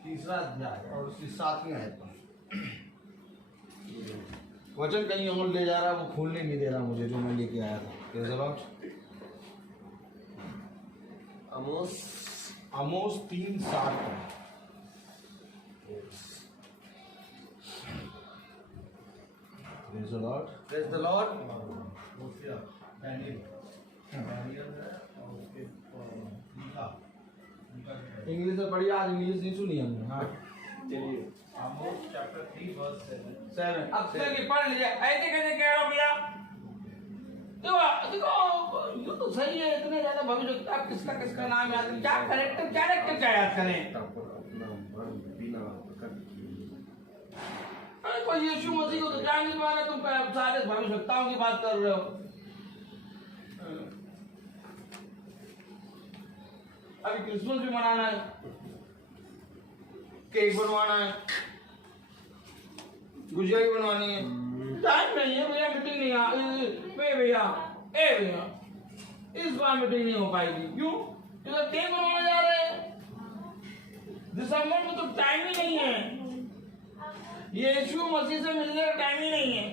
3रा अध्याय और उसकी 7वीं आयत पर। वचन कहीं और ले जा रहा है, वो खोलने नहीं दे रहा मुझे जो मैं लेके आया था। आमोस 3:7 Praise the Lord. Praise the Lord. English में पढ़िए, आज इंग्लिश नहीं सुनी हमने। हाँ चलिए Amos chapter 3 verse 7. 7। अब से पढ़ लीजिए। ऐसे कैसे कह रहा हूँ भैया? देखो देखो ये तो सही है। इतने ज्यादा भविष्य आप किसका किसका नाम याद करें? क्या कैरेक्टर क्या याद करें? अरे कोई यीशु मसीह को तो जान नहीं पाना, तुम सारे भविष्यवक्ताओं की बात कर रहे हो। अभी क्रिसमस भी मनाना है, केक बनवाना है, गुजिया भी बनवानी है। टाइम नहीं है भैया, मीटिंग नहीं भैया इस बार मीटिंग नहीं हो पाएगी। क्यों? क्योंकि केक बनवाने जा रहे हैं। दिसंबर में तो टाइम ही नहीं है, यीशु मसीह से मिलने का टाइम ही नहीं है।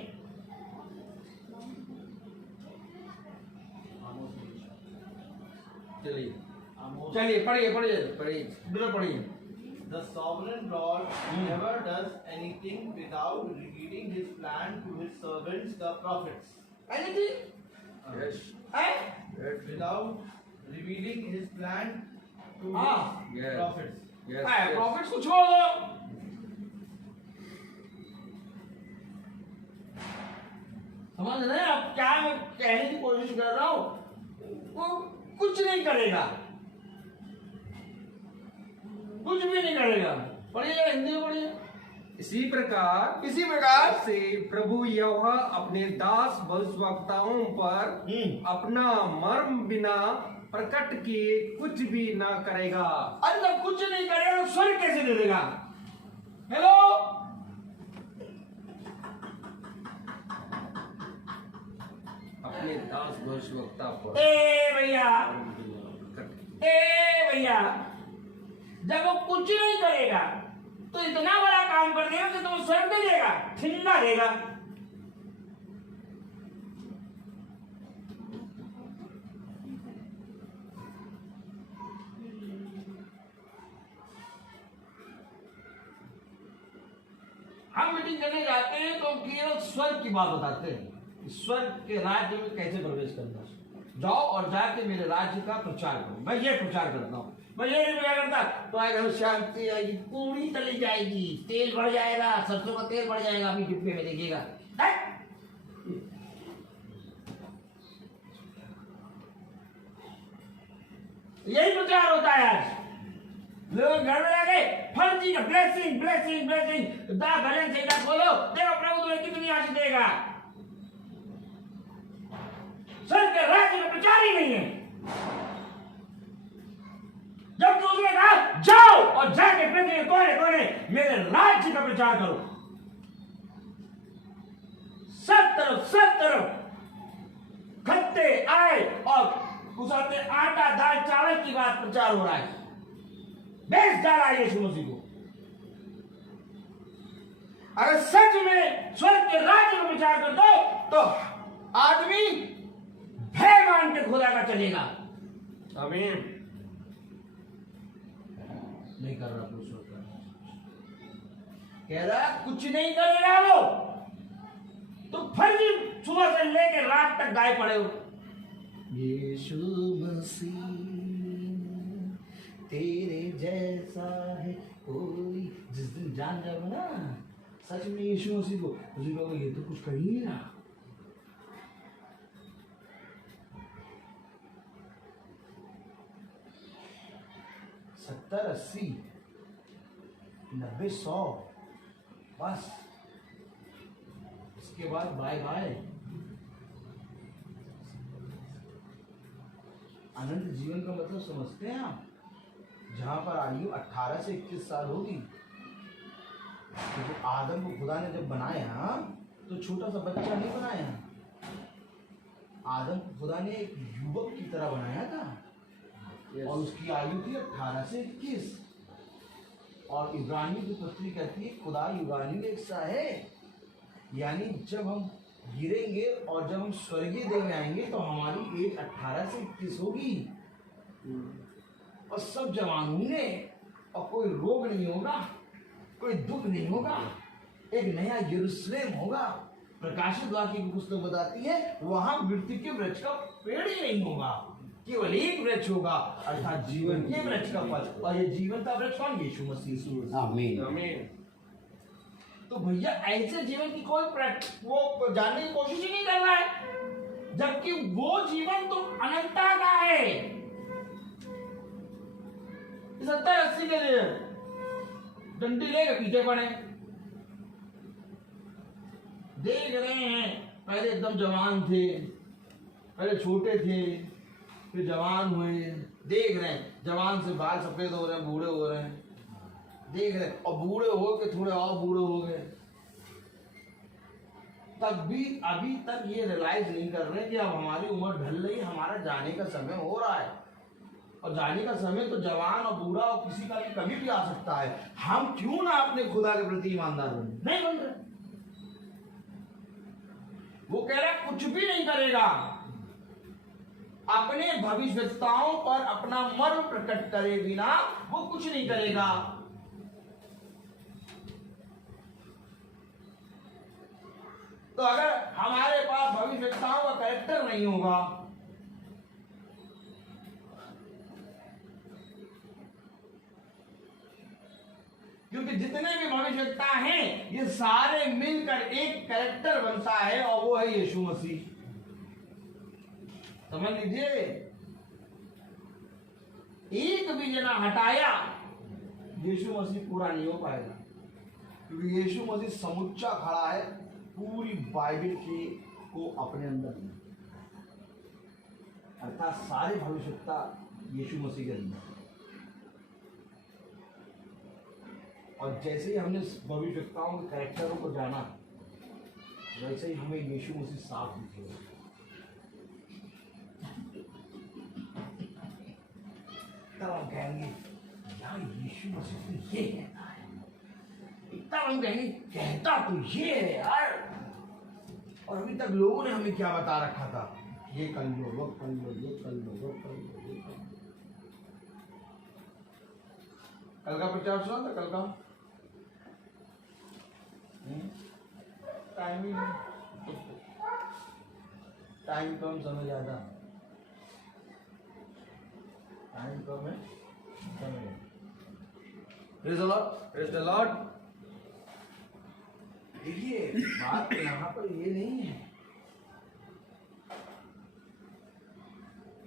चलिए पढ़िए पढ़िए। The sovereign Lord never does anything without revealing his plan to his servants, the prophets. Anything? Yes. Without revealing his plan to his Yes. prophets. Yes. Profits को छोड़ दो। समझ रहे हैं आप क्या मैं कहने की कोशिश कर रहा हूं? वो कुछ नहीं करेगा, कुछ भी नहीं करेगा। पढ़िए हिंदी में पढ़िए। इसी प्रकार से प्रभु यहोवा अपने दास भविष्यवक्ताओं पर अपना मर्म बिना प्रकट किए कुछ भी ना करेगा। अरे जब कुछ नहीं करेगा तो स्वर्ग कैसे दे देगा? हेलो, अपने दास भविष्यवक्ता पर ए भैया जब वो कुछ नहीं करेगा तो इतना बड़ा काम कर देगा कि तुम्हें स्वर्ग दे देगा, ठंडा देगा। हम मीटिंग करने जाते हैं तो केवल स्वर्ग की बात बताते हैं, स्वर्ग के राज्य में कैसे प्रवेश करना है। जाओ और जाके मेरे राज्य का प्रचार करो। मैं ये प्रचार करता हूँ, मैं ये नहीं प्रचार करता तो आएगा शांति आएगी, पूरी चली जाएगी, तेल बढ़ जाएगा, सरसों का तेल बढ़ जाएगा, अभी डिब्बे में देखिएगा। यही प्रचार होता है आज। लोग घर में जाके फर्जी का ब्लेसिंग ब्लेसिंग ब्लेसिंग दा बैलेंस एक बोलो, देखो प्रभु तुम्हें कितनी आशीष देगा। स्वर्ग के राज्य का प्रचार ही नहीं है। जब तो उसने कहा जाओ और जाके पृथ्वी के कोने कोने मेरे राज्य का प्रचार करो, सब तरफ खत्ते आए और उसाते आटा दाल चावल की बात प्रचार हो रहा है। बेच डाला यीशु मसीह को। अगर सच में स्वर्ग के राज्य का विचार कर दो तो आदमी भय मान के खुदा का चलेगा। आमीन। नहीं कर रहा पुरुषोत्तम, कह रहा कुछ नहीं करेगा वो, तो फर्जी सुबह से लेकर रात तक गाय पड़े हो। यीशु मसीह तेरे जैसा है कोई। जिस दिन जान जाओगे ना सच में यीशु मसीह को, उसी को ये तो कुछ कर ही नहीं रहा। सत्तर 80 90 100 बस, इसके बाद बाय बाय। अनंत जीवन का मतलब समझते हैं आप? जहां पर आयु 18 से 21 साल होगी। तो आदम को खुदा ने जब बनाया तो छोटा सा बच्चा नहीं बनाया, आदम को खुदा ने एक युवक की तरह बनाया था। और उसकी आयु थी 18 से 21। और इब्रानियों की पत्री कहती है खुदा युगानी में एक सा है, यानी जब हम गिरेंगे और जब हम स्वर्गीय देव में आएंगे तो हमारी एज 18 से 21 होगी और सब जवान होंगे और कोई रोग नहीं होगा, कोई दुख नहीं होगा, एक नया यरूशलेम होगा। प्रकाशित वाक्य की पुस्तक बताती है वहां मृत्यु के वृक्ष का पेड़ ही नहीं होगा, केवल एक वृक्ष होगा अर्थात जीवन के वृक्ष का फल। और ये जीवन का वृक्ष कौन? यीशु मसीह। आमीन। आमीन। तो भैया ऐसे जीवन की कोई वो जानने की कोशिश ही नहीं कर रहा है, जबकि वो जीवन तो अनंतता का है। 70-80 के लिए डंडी लेकर पीछे पड़े, देख रहे हैं पहले एकदम जवान थे, पहले छोटे थे, फिर जवान हुए, देख रहे हैं जवान से बाल सफेद हो रहे हैं, बूढ़े हो रहे हैं, देख रहे हैं, और बूढ़े हो के थोड़े और बूढ़े हो गए। तब भी अभी तक ये रियलाइज नहीं कर रहे कि अब हमारी उम्र ढल रही है, हमारा जाने का समय हो रहा है। और जाने का समय तो जवान और बूढ़ा और किसी का भी कभी भी आ सकता है। हम क्यों ना अपने खुदा के प्रति ईमानदार बने? नहीं बन रहे। वो कह रहा है कुछ भी नहीं करेगा, अपने भविष्यताओं पर अपना मर्म प्रकट करे बिना वो कुछ नहीं करेगा। तो अगर हमारे पास भविष्यताओं का कैरेक्टर नहीं होगा, क्योंकि जितने भी भविष्यता हैं ये सारे मिलकर एक कैरेक्टर बनता है और वो है यीशु मसीह। समझ लीजिए, एक भी जना हटाया यीशु मसीह पूरा नहीं हो पाएगा, क्योंकि यीशु मसीह समुच्चा खड़ा है पूरी बाइबल की को अपने अंदर, अर्थात सारे भविष्यता यीशु मसीह के अंदर। और जैसे ही हमने भविष्यताओं के कैरेक्टरों को जाना वैसे ही हमें यीशु मसीह साफ दिखेगा। तब हम कहेंगे यार यीशु मसीह तो ये कहता है, तब हम कहेंगे कहता तो ये है यार। और अभी तक लोगों ने हमें क्या बता रखा था, ये कर लो, वो कर लो, ये कर लो, वो कर लो, ये कर लो। कल का प्रचार सुना था? कल का टाइम ही नहीं, टाइम कम, समय ज्यादा, टाइम कम है, समय। Praise the Lord, praise the Lord. देखिए बात यहाँ पर ये नहीं है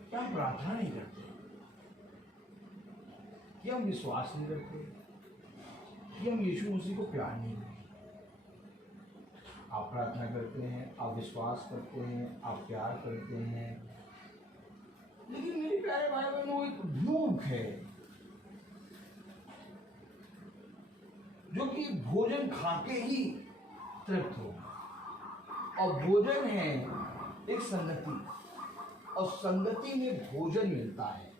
कि हम प्रार्थना नहीं करते, कि हम विश्वास नहीं करते, कि हम यीशु मसीह को प्यार नहीं करते। आप प्रार्थना करते हैं, आप विश्वास करते हैं, आप प्यार करते हैं, लेकिन मेरे प्यारे भाई बहनों एक भूख है जो कि भोजन खाके ही तृप्त हो। और भोजन है एक संगति, और संगति में भोजन मिलता है।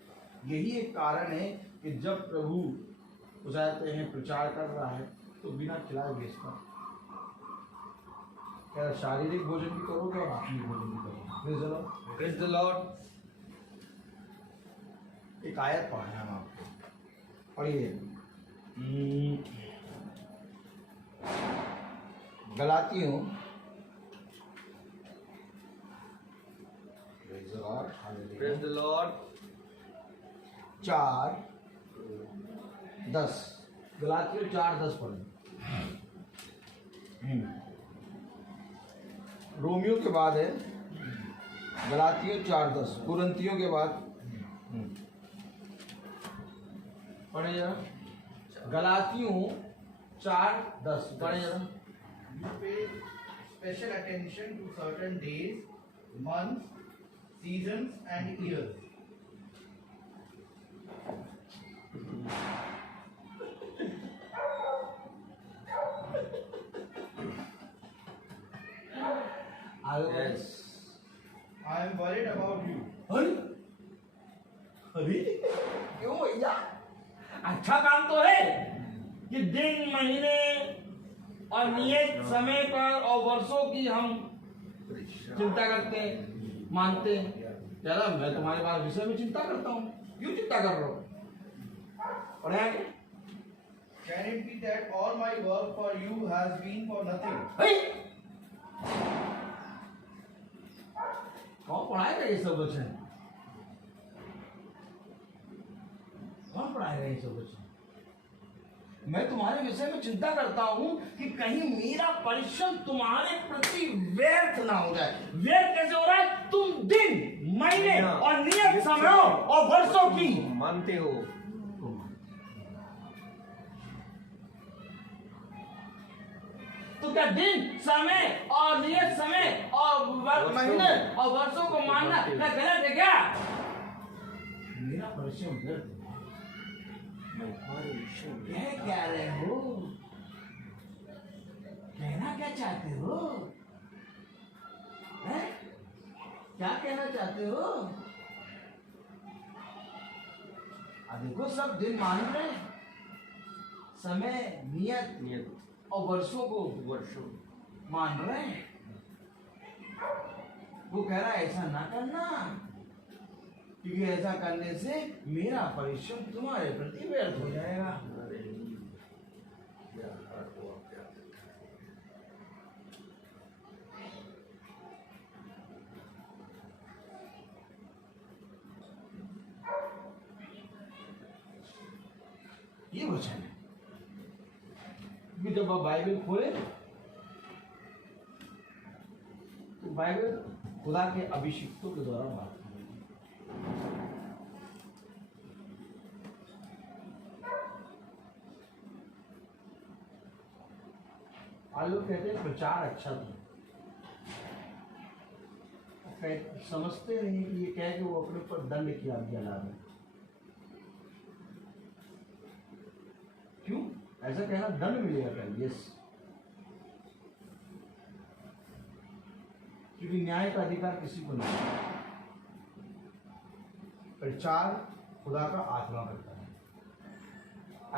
यही एक कारण है कि जब प्रभु उजाते हैं, प्रचार कर रहा है तो बिना खिलाए भेजता, क्या शारीरिक भोजन भी करोगे और आत्मिक भोजन भी करोगे। Praise the Lord। Praise the Lord. एक आयत पढ़ना है हम आपको, पढ़िए। गलातियों Praise the Lord, hallelujah. Praise the Lord. 4:10 गलातियों 4:10 पढ़ें। रोमियो के बाद है गलातियों 4:10, कुरिन्थियों के बाद पढ़े जरा। गलातियों 4:10 पढ़े जरा। You pay special attention to certain days, months, seasons, and years. Yes. I am worried about you. अरे क्यों भैया? अच्छा काम तो है कि दिन महीने और नियत समय पर और वर्षों की हम चिंता करते हैं, मानते हैं। चलो मैं तुम्हारे बात विषय में चिंता करता हूँ, क्यों चिंता कर रहा हूँ? पढ़े आगे। Can it be that all my work for you has been for nothing? कौन पढ़ाएगा ये सब वचन? कौन पढ़ाएगा ये सब वचन? मैं तुम्हारे विषय में चिंता करता हूँ कि कहीं मेरा परिश्रम तुम्हारे प्रति व्यर्थ ना हो जाए। व्यर्थ कैसे हो रहा है? तुम दिन, महीने और नियत समयों और वर्षों की मानते हो। तो क्या दिन, समय और नियत समय और महीने और वर्षों को मानना क्या गलत है क्या? मेरा परिश्रम व्यर्थ है। क्या रहे हो? कहना क्या चाहते हो? हैं? क्या कहना चाहते हो? देखो सब दिन मान रहे, समय, नियत और वर्षों को मान रहे हैं। वो कह रहा है ऐसा ना करना, क्योंकि ऐसा करने से मेरा परिश्रम तुम्हारे प्रति व्यर्थ हो जाएगा। ये वचन है कि जब आप बाइबल खोले तो बाइबल खुदा के अभिषिक्तों के द्वारा बात की गई। आज लोग कहते हैं प्रचार अच्छा था, समझते नहीं कि ये कह के वो अपने ऊपर दंड की आज्ञा ला रहे। क्यों ऐसा कहना? दंड मिलेगा क्या? यस, क्योंकि न्याय का अधिकार किसी को नहीं है। प्रचार खुदा का आत्मा करता है।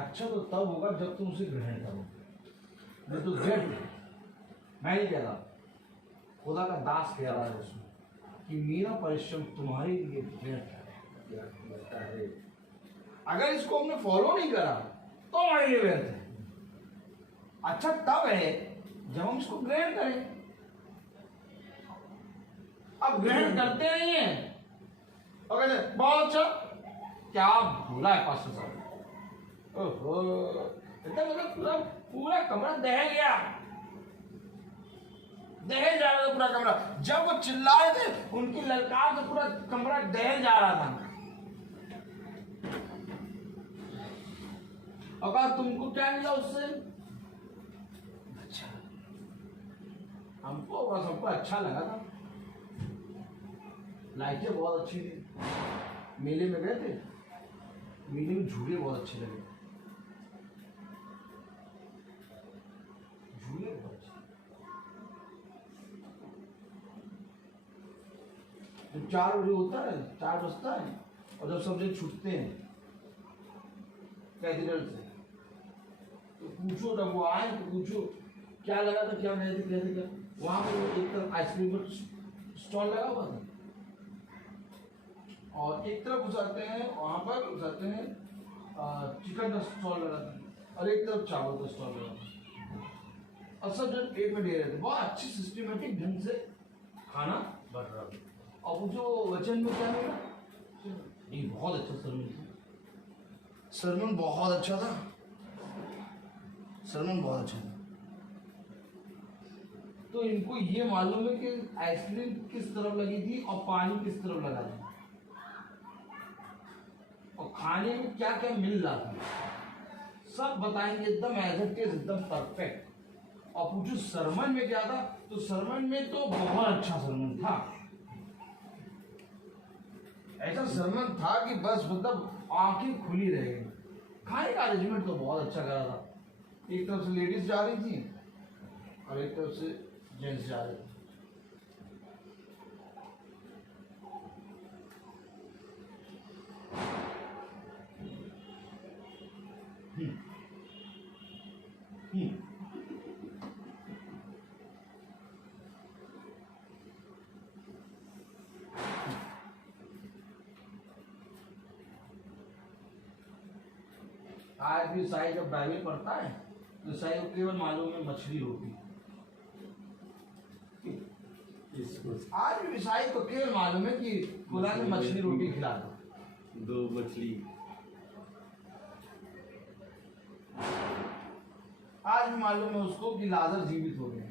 अच्छा तो तब होगा जब तुम उसे ग्रहण करोगे। नहीं तो व्यर्थ है। मैं नहीं कह रहा, खुदा का दास कह रहा है उसमें कि मेरा परिश्रम तुम्हारे लिए व्यर्थ है। अगर इसको हमने फॉलो नहीं करा तो हमारे लिए व्यर्थ है। अच्छा तब है जब हम इसको ग्रहण करें। अब ग्रहण करते नहीं है और कहते बहुत अच्छा, क्या बोला है पास्टर साहब? ओहो, इतना मतलब पूरा कमरा दह गया, दहे जा रहा था पूरा कमरा। जब वो चिल्ला रहे थे उनकी ललकार से पूरा कमरा दह जा रहा था। और तुमको क्या मिला उससे? अच्छा, हमको बस हमको अच्छा लगा था, लाइटें बहुत अच्छी थी। मेले में गए थे, मेले में झूले बहुत अच्छे लगे, झूले बहुत अच्छे। जब 4 बजे होता है, 4 बजता है और जब सब लोग छूटते हैं कैथेड्रल से, तो पूछो, जब वो आए तो पूछो क्या लगा था, क्या नहीं क्या वहां पर एक तरफ आइसक्रीम का स्टॉल लगा हुआ था और एक तरफ उठाते हैं, वहां पर उठाते हैं चिकन का स्टॉल लगा था और एक तरफ चावल का स्टॉल लगा था और सब जन एक में दे रहे थे। बहुत अच्छी सिस्टमेटिक ढंग से खाना बढ़ रहा था। और वो जो वचन में क्या मिला, ये बहुत अच्छा सरमन था। सरमन बहुत अच्छा था, सरमन बहुत अच्छा था। तो इनको ये मालूम है कि आइसक्रीम किस तरफ लगी थी और पानी किस तरफ लगा था और खाने में क्या क्या मिल रहा था, सब बताएंगे एकदम एज इट इज, एकदम परफेक्ट। और पूछो सरमन में क्या था, तो सरमन में तो बहुत अच्छा सरमन था। ऐसा सरमन था कि बस मतलब आंखें खुली रह गई। खाने का अरेंजमेंट तो बहुत अच्छा करा था। एक तरफ से लेडीज जा रही थी और एक तरफ से जेंट्स जा रहे थे। आज भी ईसाई जब बाइबल पढ़ता है तो ईसाई को केवल मालूम है मछली रोटी। आज भी ईसाई को केवल मालूम है कि खुदा ने मछली रोटी खिला दो, 2 मछली। आज भी मालूम है उसको कि लाजर जीवित हो गए,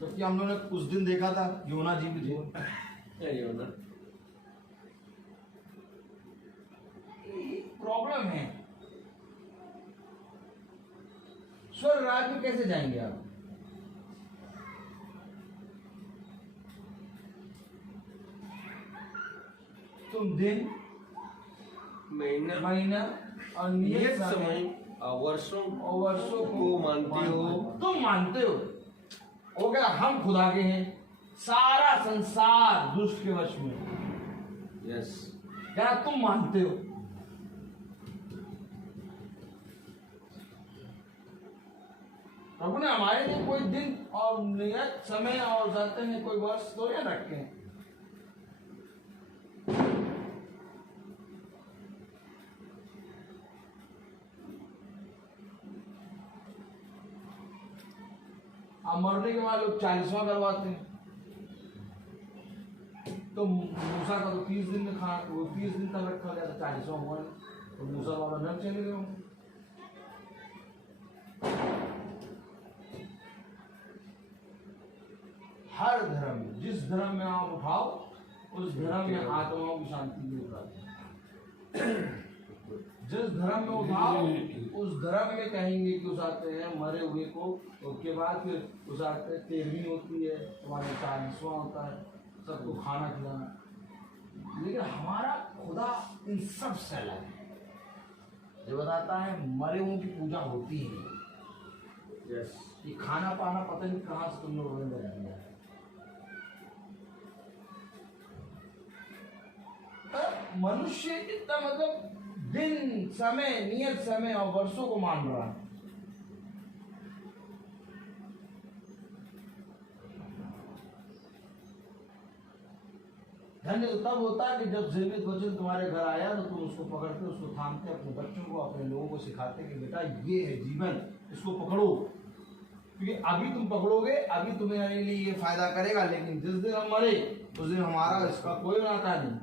जबकि हम लोगों ने उस दिन देखा था योना जीवित हो। प्रॉब्लम है। स्वर्ग राज्य में कैसे जाएंगे आप? तुम दिन, महीना और नियत समय और वर्षों को मानते हो। तुम मानते हो क्या हम खुदा के हैं? सारा संसार दुष्ट के वश में। यस, क्या तुम मानते हो? प्रभु ने हमारे लिए कोई दिन और नियत समय और जाते हैं कोई वर्ष तो या रखे हैं। अब मरने के बाद लोग 40वां करवाते हैं। तो मूसा का तो 30 दिन में खा, वो 30 दिन तक रखा गया था, 40वां हुआ तो मूसा बाबा नर चले गए होंगे। हर धर्म में, जिस धर्म में आप उठाओ उस धर्म में आत्माओं की शांति भी उठाते हैं। जिस धर्म में उठाओ उस धर्म में कहेंगे कि उसाते हैं मरे हुए को, उसके बाद फिर उसाते 13वीं होती है, तुम्हारे 40वां होता है, सबको खाना खिलाना। लेकिन हमारा खुदा इन सब से अलग है, जो बताता है मरे हुओं की पूजा होती है। यस, ये खाना पाना पता नहीं कहाँ से तुम लोगों ने बना दिया है। मनुष्य इतना मतलब दिन, समय, नियत समय और वर्षों को मान रहा है। धन्य तो तब होता है कि जब जीवित वचन तुम्हारे घर आया तो तुम उसको पकड़ते, उसको थामते, अपने बच्चों को, अपने लोगों को सिखाते कि बेटा ये है जीवन, इसको पकड़ो। क्योंकि अभी तुम पकड़ोगे, अभी तुम्हारे लिए ये फायदा करेगा, लेकिन जिस दिन हम मरे उस दिन हमारा इसका कोई नाता नहीं।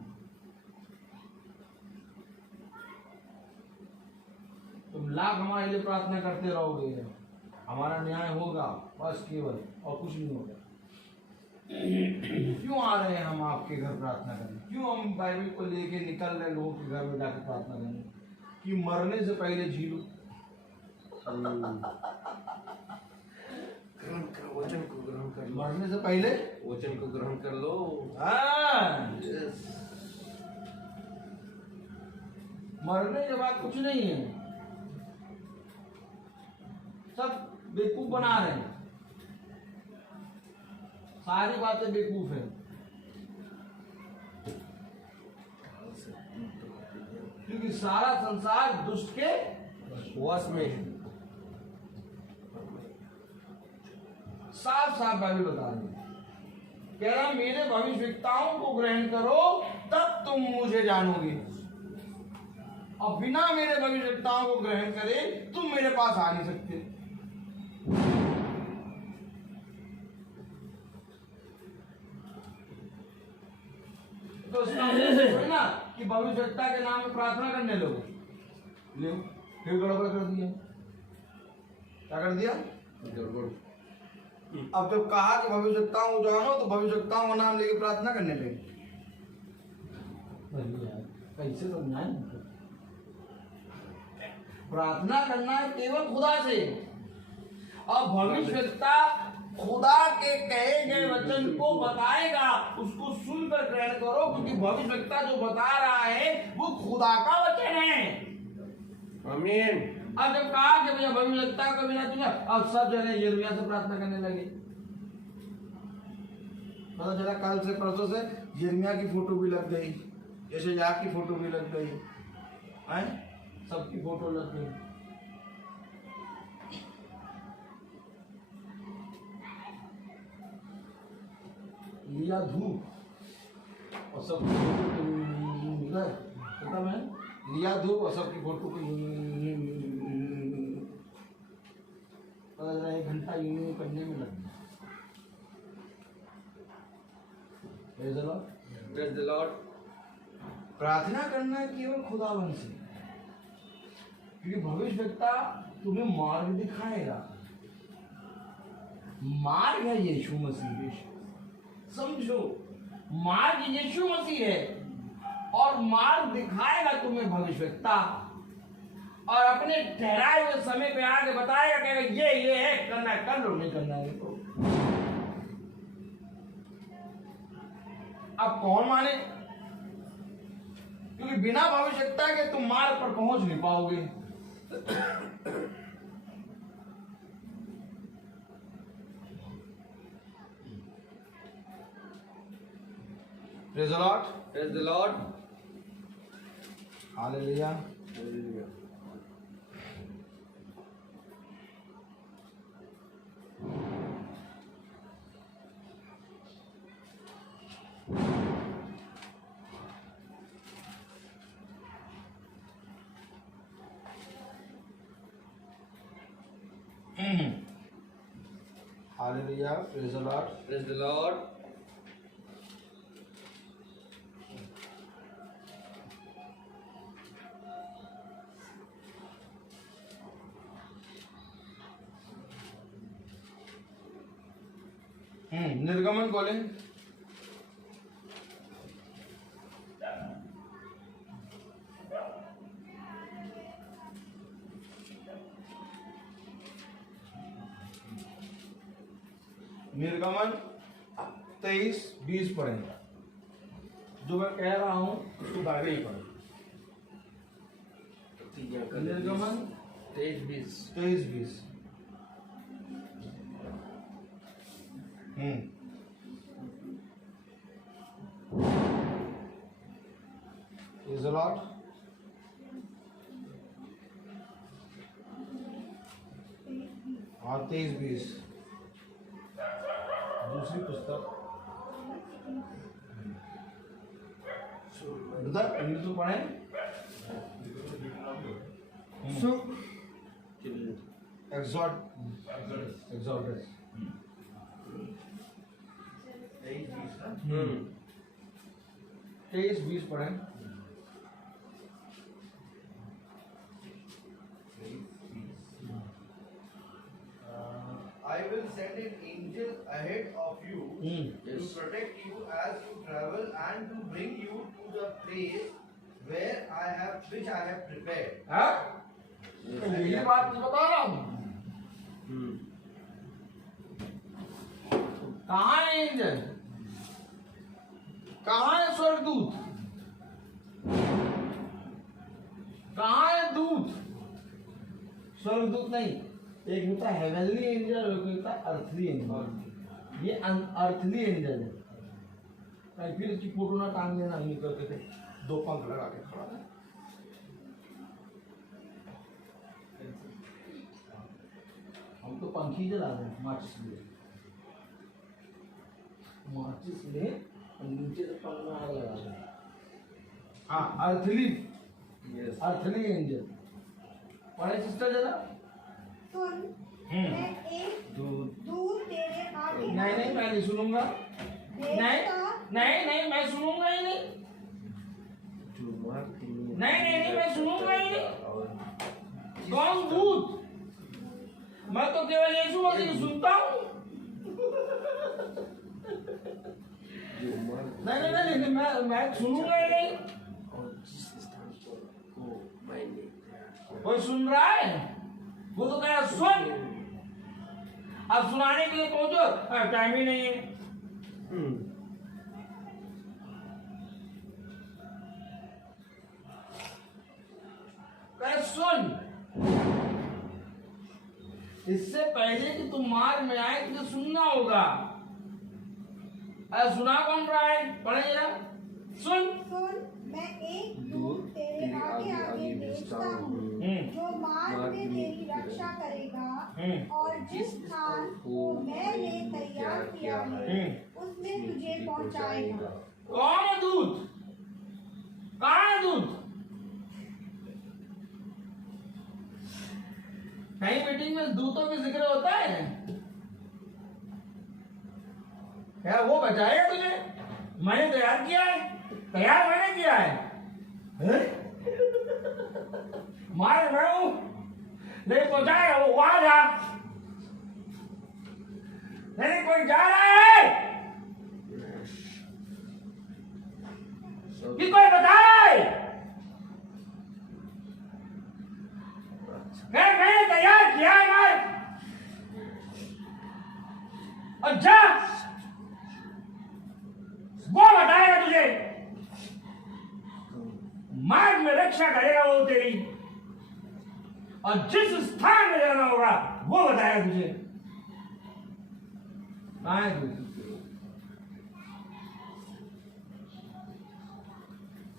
तुम लाख हमारे लिए प्रार्थना करते रहोगे, हमारा न्याय होगा बस केवल, और कुछ नहीं होगा। क्यों आ रहे हैं हम आपके घर प्रार्थना करने? क्यों हम बाइबल को लेके निकल रहे लोगों के घर में जाकर प्रार्थना करने? कि मरने से पहले जी लो। वचन को ग्रहण कर लो, मरने से पहले वचन को ग्रहण कर लो। हाँ, मरने के बाद कुछ नहीं है, सब बेवकूफ बना रहे हैं, सारी बातें बेवकूफ है। क्योंकि सारा संसार दुष्ट के वश में है। साफ साफ बाइबल बता रही है। कह रहा मेरे भविष्यवक्ताओं को ग्रहण करो तब तुम मुझे जानोगे, और बिना मेरे भविष्यवक्ताओं को ग्रहण करे तुम मेरे पास आ नहीं सकते। तो इसका मतलब थोड़ी ना कि भविष्यवक्ता के नाम में प्रार्थना करने लोगे, ले फिर गड़बड़ कर दिया। क्या कर दिया? गड़बड़। अब जब कहा कि भविष्यवक्ताओं को जानो तो भविष्यवक्ताओं का नाम लेके प्रार्थना करने लगे। कैसे समझाएं? प्रार्थना करना है केवल खुदा से, और भविष्यवक्ता खुदा के कहे गए वचन को बताएगा, उसको सुनकर ग्रहण करो, क्योंकि भविष्यवक्ता जो बता रहा है वो खुदा का वचन है। आमीन। अब जब कहा कि भैया भविष्यवक्ता को बिना तुझे, अब सब जने यिर्मयाह से प्रार्थना करने लगे। पता चला कल से परसों से यिर्मयाह की फोटो भी लग गई, यशायाह की फोटो भी लग गई, सबकी फोटो लग गई। लिया धूप और सबकी फोटो पता मैं लिया धूप और सबकी फोटो को एक घंटा यूं करने में लग गया। Praise the Lord। प्रार्थना करना है केवल खुदावन से, क्योंकि भविष्यवक्ता तुम्हें मार्ग दिखाएगा। मार्ग है यीशु मसीह, समझो, मार्ग यीशु मसीह है, और मार्ग दिखाएगा तुम्हें भविष्यवक्ता, और अपने ठहराए हुए समय पे आके बताएगा, कहेगा ये है, करना है कर लो, नहीं करना है तो। अब कौन माने? क्योंकि बिना भविष्यवक्ता के तुम मार्ग पर पहुंच नहीं पाओगे। Praise the Lord. Praise the Lord। Hallelujah. Hallelujah. Praise the Lord. Praise the Lord। निर्गमन बोले। निर्गमन 23-20 पढ़ेंगे। जो मैं कह रहा हूं उसको आगे ही पढ़ें। निर्गमन 23-20। Praise the Lord. हाँ 23-20 दूसरी पुस्तक इंग्लिश में पढ़े। Exodus 23-20 पढ़े। I will send an angel ahead of you to protect you as you travel and to bring you to the place which I have prepared. हाँ? यही बात तो बता रहा हूँ। कहाँ है एंजल? कहाँ है स्वर्गदूत? कहाँ है दूत? स्वर्गदूत नहीं, एक होता है हेवनली एंजल, एक होता है अर्थली एंजल। ये अर्थली एंजल है। कहीं फिर इसकी फोटो ना टांग देना, नहीं करके थे 2 पंख लगा के खड़ा है। हम तो पंखी जला रहे हैं माचिस लिए। माचिस ले और नीचे से पंख में आग लगा दे। हाँ अर्थली, अर्थली एंजल पढ़े सिस्टर जरा। सुन, मैं एक दूत तेरे आगे नहीं मैं नहीं सुनूंगा। भेजता नहीं मैं सुनूंगा ही नहीं। नहीं मैं सुनूंगा ही नहीं। कौन दूत? मैं तो केवल यीशु मसीह को सुनता हूँ। नहीं मैं सुनूंगा ही नहीं। कोई सुन रहा है? वो तो कह रहा सुन। अब सुनाने के लिए पहुंचो, टाइम ही नहीं है। कह सुन, इससे पहले कि तुम मार्ग में आए तुझे सुनना होगा। सुना कौन रहा है? पढ़े जरा। सुन, मैं एक दूत तेरे आगे भेजता हूँ जो मार्ग में तेरी रक्षा करेगा और जिस स्थान को मैंने तैयार किया है उसमें तुझे पहुँचाएगा। कौन है दूत? कहाँ है दूत? कहीं मीटिंग में दूतों की जिक्र होता है क्या? वो बचाएगा तुझे? मैंने तैयार किया है, तैयार मैंने किया है। मार मैं हूं, नहीं पहुंचाएगा वो। वहां जा, नहीं कोई जा रहा है कि कोई बता रहा है? मैंने तैयार किया है मार्ग, और जा वो बताएगा तुझे। मार्ग में रक्षा करेगा वो तेरी, और जिस स्थान में जाना होगा वो बताएगा तुझे।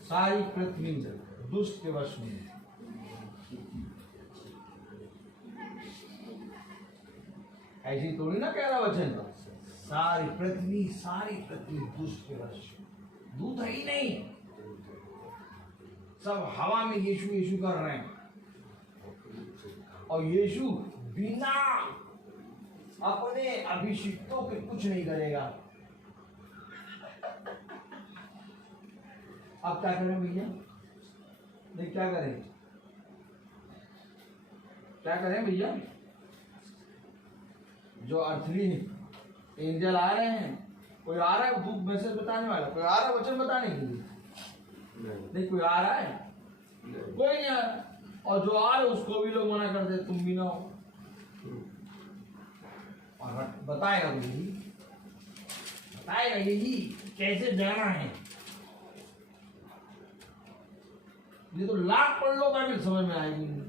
सारी पृथ्वी दुष्ट के वश में। ऐसी थोड़ी ना कह रहा वचन। सारी पृथ्वी दुष्ट के वश। दूत है ही नहीं, सब हवा में यीशु यीशु कर रहे हैं। और यीशु बिना अपने अभिषिक्तों के कुछ नहीं करेगा। अब क्या करें भैया? नहीं क्या करें? क्या करें भैया? जो अर्थली एंजल आ रहे हैं, कोई आ रहा है बुक मैसेज बताने वाला, कोई आ रहा है वचन बताने के लिए? नहीं कोई आ रहा है? कोई नहीं आ रहा। और जो आ रहे उसको भी लोग मना करते, तुम भी ना हो। और बताएगा यही कैसे जाना है। ये तो लाख पढ़ लो बाइबल समझ में आएगी नहीं।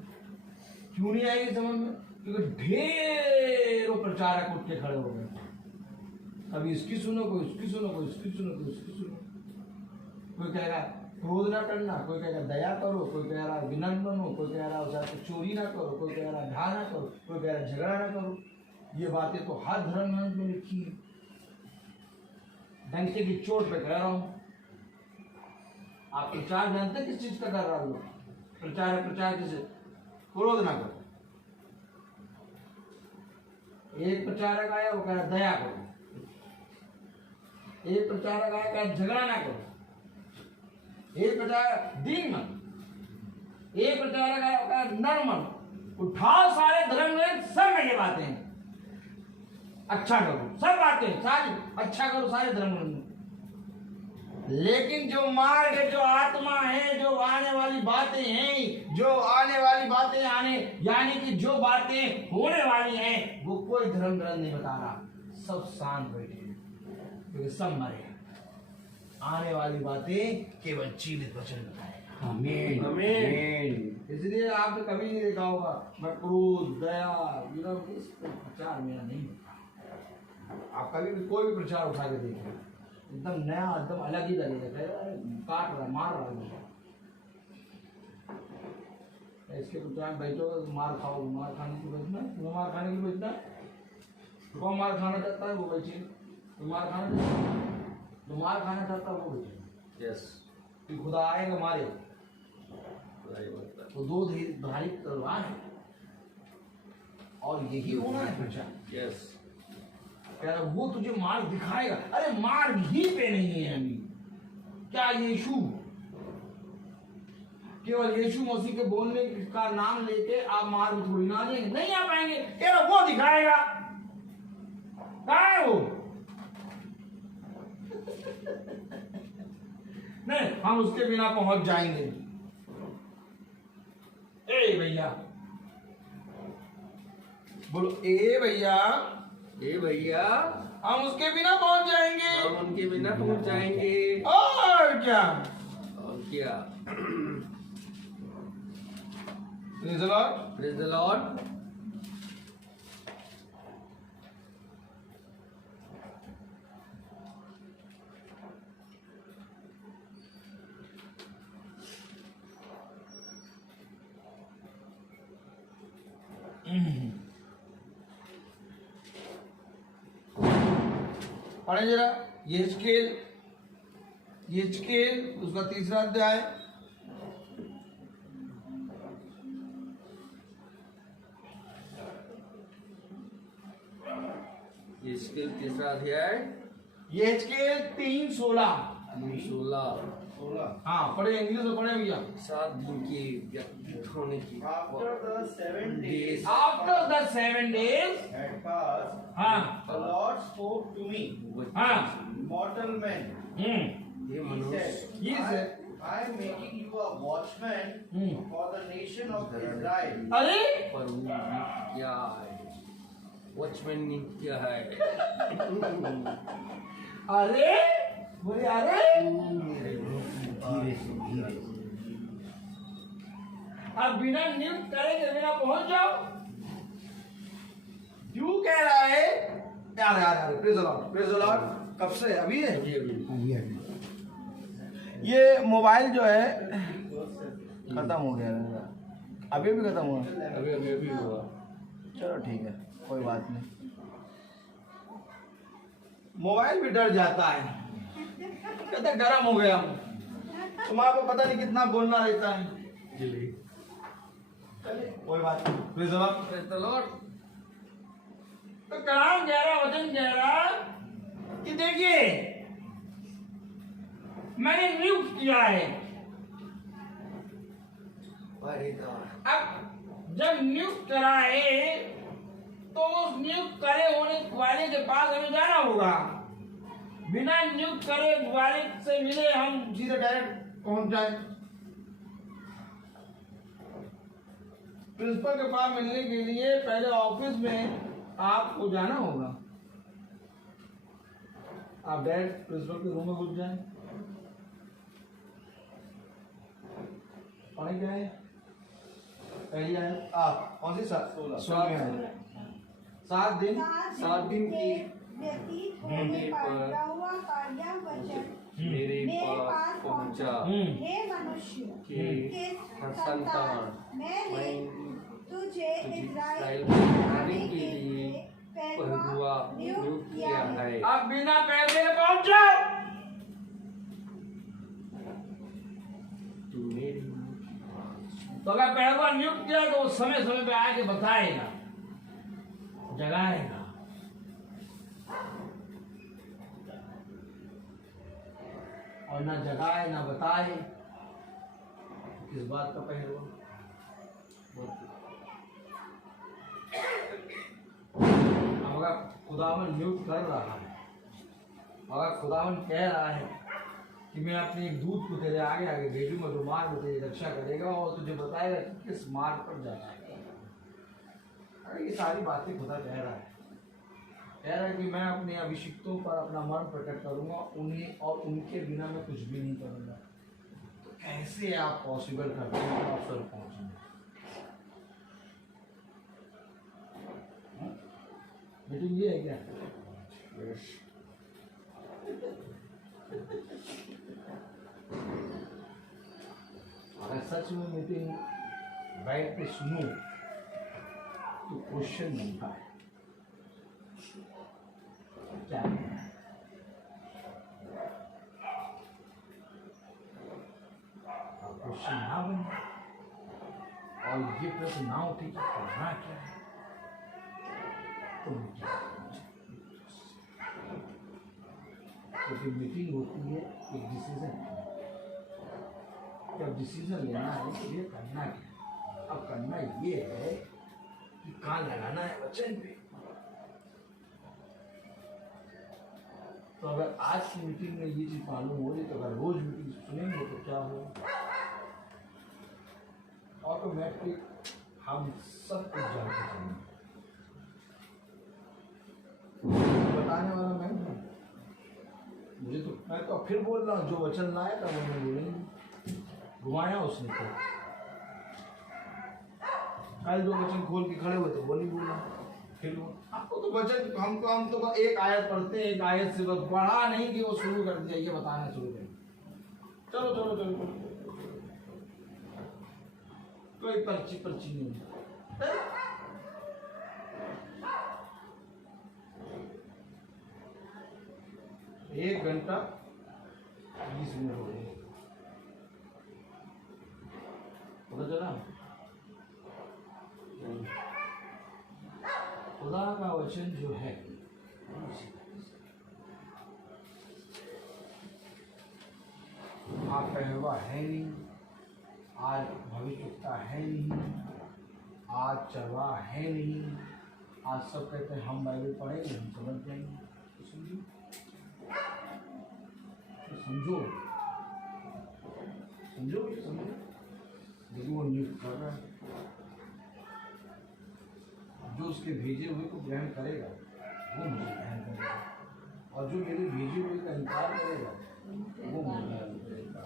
क्यों नहीं आएगी समझ में? क्योंकि ढेरों प्रचारक उठ के खड़े हो गए। अभी इसकी सुनो, कोई उसकी सुनो, कोई उसकी सुनो, कोई उसकी सुनो। कोई कह रहा क्रोध ना करना, कोई कह रहा दया करो, कोई कह रहा विनम्र बनो, कोई कह रहा उसे चोरी ना करो, कोई कह रहा ध्यान ना करो, कोई कह रहा झगड़ा ना करो। ये बातें तो हर धर्म ग्रंथ में लिखी है। डंके की चोट पे कह रहा हूँ। आप प्रचार जानते किस चीज का कर रहा हूँ? प्रचार किसे? क्रोध ना करो। एक प्रचारक आया वो कह रहा दया करो, एक प्रचारक आया कह झगड़ा ना करो, एक प्रचारक दीन मन, एक प्रचारक आया कह नर्म मन। उठाओ सारे धर्म में, सब में ये बातें हैं। अच्छा करो, सब बातें सारी अच्छा करो सारे धर्म में। लेकिन जो मार्ग है, जो आत्मा है, जो आने वाली बातें हैं, जो आने वाली बातें आने यानी कि जो बातें होने वाली हैं, वो कोई धर्म ग्रंथ नहीं बता रहा। सब शांत बैठे क्योंकि सब मरे। आने वाली बातें केवल जीवित वचन बताएगा। आमीन आमीन। इसलिए आपने कभी नहीं देखा होगा मैं क्रोध दया इस प्रचार मेरा नहीं होता। आप कभी भी कोई भी प्रचार उठा के देखिए, एकदम नया एकदम अलग ही लगेगा। काट रहा मार रहा है। इसके प्रचार बैठो मार खाओ, मार खाने की बचना, मार खाने की बचना। कौन मार खाना चाहता है वो बैठिए। तुम मार खाना चाहता, जो मार खाना चाहता वो बेटे यस कि खुदा आएगा मारे, वो दो धारी तलवार है और यही होना है बच्चा। यस कह रहा वो तुझे मार्ग दिखाएगा। अरे मार्ग ही पे नहीं है अभी। क्या यीशु केवल यीशु मसीह के बोलने का नाम लेके आप मार्ग थोड़ी ना आ जाएंगे, नहीं आ पाएंगे। कह रहा वो दिखाएगा। कहाँ है वो? नहीं, हम उसके बिना पहुंच जाएंगे। ए भैया बोलो, ए भैया, ए भैया, हम उसके बिना पहुंच जाएंगे। हम उनके बिना पहुंच जाएंगे। और क्या? और क्या? Praise the Lord. Praise the Lord. पढ़े जरा यहेजकेल उसका 3रा अध्याय। इसके 3रा अध्याय यहेजकेल 3:16। 16 हाँ पढ़े, इंग्लिश में पढ़े भैया। 7 दिन की व्यतीत होने की After the 7 days After the 7 days, had passed, हाँ the Lord spoke to me, हाँ mortal man. ये He मनुष्य said, ये से I am making you a watchman for the nation of Israel. अरे पर वो क्या है? वॉचमैन क्या है? अरे बोले अरे अब बिना नियुक्त करे के बिना पहुंच जाओ। क्यों कह रहा है? यार प्रेज द लॉर्ड। कब से? अभी है। ये मोबाइल जो है खत्म हो गया है। अभी भी खत्म हुआ? अभी हुआ। चलो ठीक है, कोई बात नहीं। मोबाइल भी डर जाता है, कहते गरम हो गया। तुम्हारे को पता नहीं कितना बोलना रहता है। चलिए कोई बात नहीं। Praise the Lord. Praise the Lord. तो कलाम कह रहा, वचन कह रहा कि देखिए मैंने नियुक्त किया है। अब जब नियुक्त करा है तो उस नियुक्त करे होने वाले के पास हमें जाना होगा। बिना नियुक्त करे वाले से मिले हम सीधे डायरेक्ट पहुंच जाए। प्रिंसिपल के पास मिलने के लिए पहले ऑफिस में आपको जाना होगा। आप डायरेक्ट प्रिंसिपल के रूम में घुस जाए। पानी क्या है? पहली आए आप कौन सी? 7 दिन 7 दिन की व्यतीत होने पर यहोवा का यह वचन मेरे पास पहुंचा हे मनुष्य के संतान, मैंने तुझे इस्राएल बनाने के लिए पहलुआ नियुक्त किया है। आप बिना पैदे के पहुंच जाओ। तू मेरी तो अगर पहलुआ नियुक्त किया तो वो समय समय पे आके बताएगा, जगाएगा। और ना जगाए ना बताए, किस बात का पहलुआ? अब अगर खुदावन नियुक्त कर रहा है, अगर खुदावन कह रहा है कि मैं अपने एक दूत को तेरे आगे आगे भेजूंगा जो मार्ग में तेरी रक्षा करेगा और तुझे बताएगा कि किस मार्ग पर जाना है। अरे ये सारी बातें खुदा कह रहा है। कह रहा है कि मैं अपने अभिषिक्तों पर अपना मन प्रकट करूंगा, उन्हें और उनके बिना मैं कुछ भी नहीं करूंगा। तो कैसे आप पॉसिबल करते हैं कि आप सर पहुंचेंगे? मीटिंग ये है क्या? अगर सच में मीटिंग बैठ के सुनो तो क्वेश्चन बनता है क्या ये प्रश्न ना उठे कि करना क्या है, तो क्योंकि मीटिंग होती है एक डिसीजन, जब डिसीजन लेना है तो ये करना क्या है। अब करना ये है कि कान लगाना है वचन पे। तो अगर आज की मीटिंग में ये चीज मालूम हो रही तो अगर रोज मीटिंग सुनेंगे तो क्या होगा, ऑटोमेटिक हम सब कुछ जानते चलेंगे। बताने वाला मैं हूँ, मुझे तो, मैं तो फिर बोल रहा हूँ, जो वचन लाया था वो मैं बोलेंगे, घुमाया उसने तो कल जो वचन खोल के खड़े हुए तो वो नहीं बोला। फिर वो आपको तो वचन, हम तो एक आयत पढ़ते हैं, एक आयत से बस पढ़ा नहीं कि वो शुरू कर दिया, ये बताना शुरू कर दिया। चलो चलो चलो चलो, कोई पर्ची नहीं। 1 घंटा 20 मिनट हो गए, पता चला। खुदा का वचन जो है आज पहलवा है नहीं, आज भविष्यता है नहीं, आज चरवा है नहीं, आज सब कहते हैं हम बाइबल पढ़ेंगे, हम समझ जाएंगे। तो समझो लेकिन वो नियुक्त कर रहा है, जो उसके भेजे हुए को ग्रहण करेगा वो मुझे ग्रहण करेगा, और जो मेरे भेजे हुए का इनकार करेगा वो मुझे ग्रहण करेगा।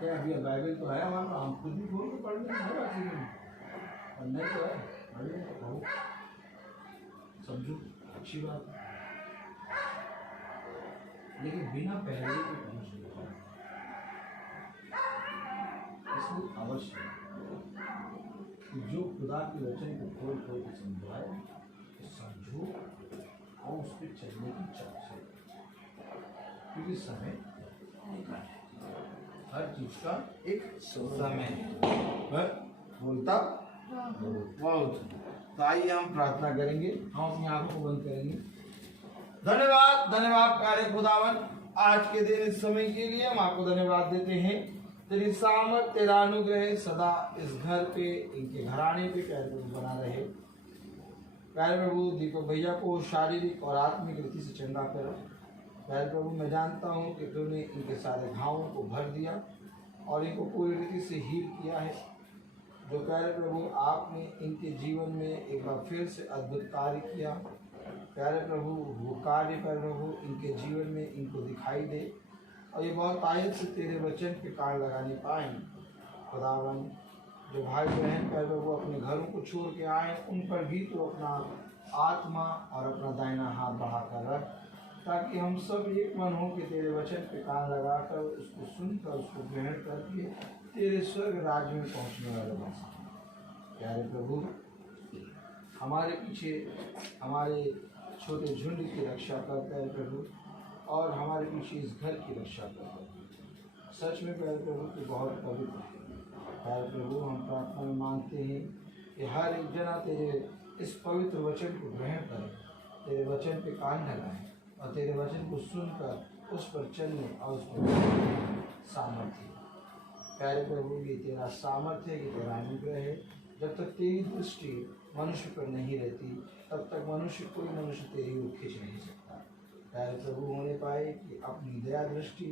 क्या अभी बाइबल तो है हमारा, हम खुद भी खोल के पढ़ लेंगे, और नहीं तो है पढ़िए तो कहो, समझो अच्छी बात है, लेकिन बिना पहले के पहुँच नहीं पाए, इसलिए अवश्य जो खुदा के वचन को खोल के समझाए तो समझो और उस पर चलने की चाह से, क्योंकि समय हर चीज का एक समय है, बोलता बहुत। तो आइए हम प्रार्थना करेंगे, हम अपनी आंखों को बंद करेंगे। धन्यवाद प्यारे खुदावन, आज के दिन इस समय के लिए हम आपको धन्यवाद देते हैं। तेरी सामर्थ, तेरा अनुग्रह सदा इस घर पे, इनके घराने पे प्यारे प्रभु बना रहे। प्यारे प्रभु दीपक भैया को शारीरिक और आत्मिक रीति से चंगा करो। प्यारे प्रभु मैं जानता हूँ कि तूने इनके सारे घावों को भर दिया और इनको पूरी रीति से हील किया है। जो प्यारे प्रभु आपने इनके जीवन में एक बार फिर से अद्भुत कार्य किया, प्यारे प्रभु वो कार्य प्यारे प्रभु इनके जीवन में इनको दिखाई दे, और ये बहुत आयत से तेरे वचन पे कान लगाने पाए। खुदावन जो भाई बहन प्यारे प्रभु अपने घरों को छोड़ के आए, उन पर भी तो अपना आत्मा और अपना दाहिना हाथ बढ़ा कर रख, ताकि हम सब एक मन हो कि तेरे वचन पे कान लगाकर उसको सुनकर उसको ग्रहण करके तेरे स्वर्ग राज्य में पहुंचने वाले बन सकें। प्यारे प्रभु हमारे पीछे हमारे छोटे झुंड की रक्षा करता है प्रभु, और हमारे पीछे इस घर की रक्षा करता है। सच में प्यारे प्रभु की बहुत पवित्र है। प्यारे प्रभु हम प्रार्थना में मांगते हैं कि हर एक जना तेरे इस पवित्र वचन को ग्रहण करे, तेरे वचन पे कान लगाए और तेरे वचन को सुनकर उस पर चलने और उस पर सामर्थ्य। प्यारे प्रभु ये तेरा सामर्थ्य है, ये तेरा अनुग्रह है। जब तक तेरी दृष्टि मनुष्य पर नहीं रहती तब तक कोई मनुष्य तेरी ओर खींच नहीं सकता। प्यारे प्रभु होने पाए कि अपनी दया दृष्टि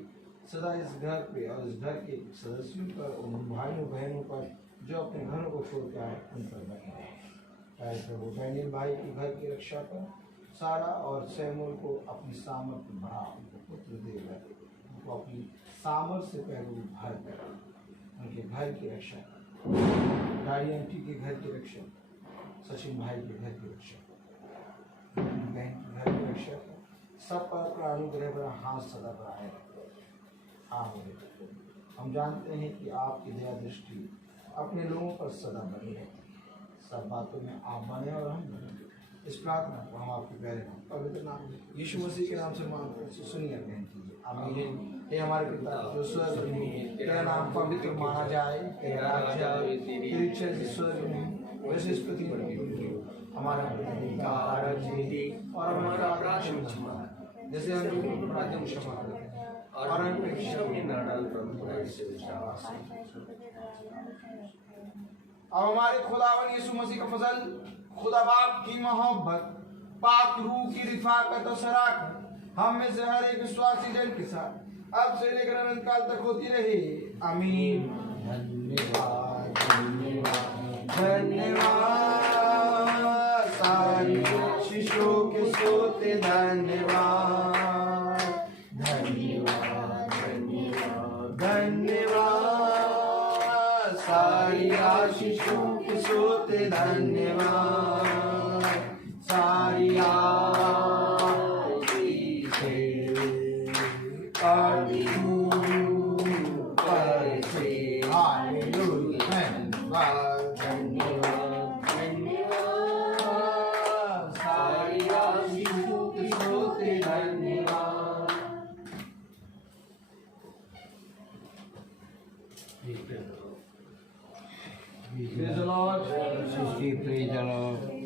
सदा इस घर पे और इस घर के सदस्यों पर, उन भाइयों बहनों पर जो अपने घरों को छोड़ के आए उन पर बनी रहे। प्यारे प्रभु डैनियल भाई के घर की रक्षा कर, सारा और सैमुअल को अपनी सामर्थ्य बढ़ा, उनको पुत्र देगा, उनको अपनी सामर्थ्य से पहले भर कर उनके घर की रक्षा कर, गाड़ी आंटी के घर की रक्षा, सचिन भाई के घर की रक्षा, बहन के घर की रक्षा कर, सब पर अपना अनुग्रह बना हाथ सदा बढ़ाए रखो। हाँ हम जानते हैं कि आपकी दया दृष्टि अपने लोगों पर सदा बनी रहती है। सब बातों में आप बने और हम बने। इस प्रार्थना को हम आपके प्यारे पवित्र नाम यीशु मसीह के नाम से मांगते हैं। सुनिए बहन कीजिए। आमीन। हे हमारे पिता जो स्वर्ग में है, तेरा नाम पवित्र माना जाए, तेरा राज्य आए, तेरी इच्छा जिस स्वर्ग में है, वैसे इस पृथ्वी पर भी हो। हमारा प्रतिदिन का आहार आज दे दे और हमारा अपराध क्षमा कर, जैसे हम अपराधियों को क्षमा करते हैं, और हमें परीक्षा में न डाल प्रभु से विश्वास। अब हमारे खुदावन यीशु मसीह का फजल, खुदा बाप की मोहब्बत, पाक रूह की रिफाकत और शराकत हम में से हर एक विश्वासी जन के साथ अब से लेकर अनंत काल तक होती रहे। आमीन। धन्यवाद धन्यवाद धन्यवाद सारी शिशुओं के सोते धन्यवाद धन्यवाद धन्यवाद धन्यवाद सारी आशीषों के सोते धन्यवाद सारी Praise the Lord. Praise the Lord.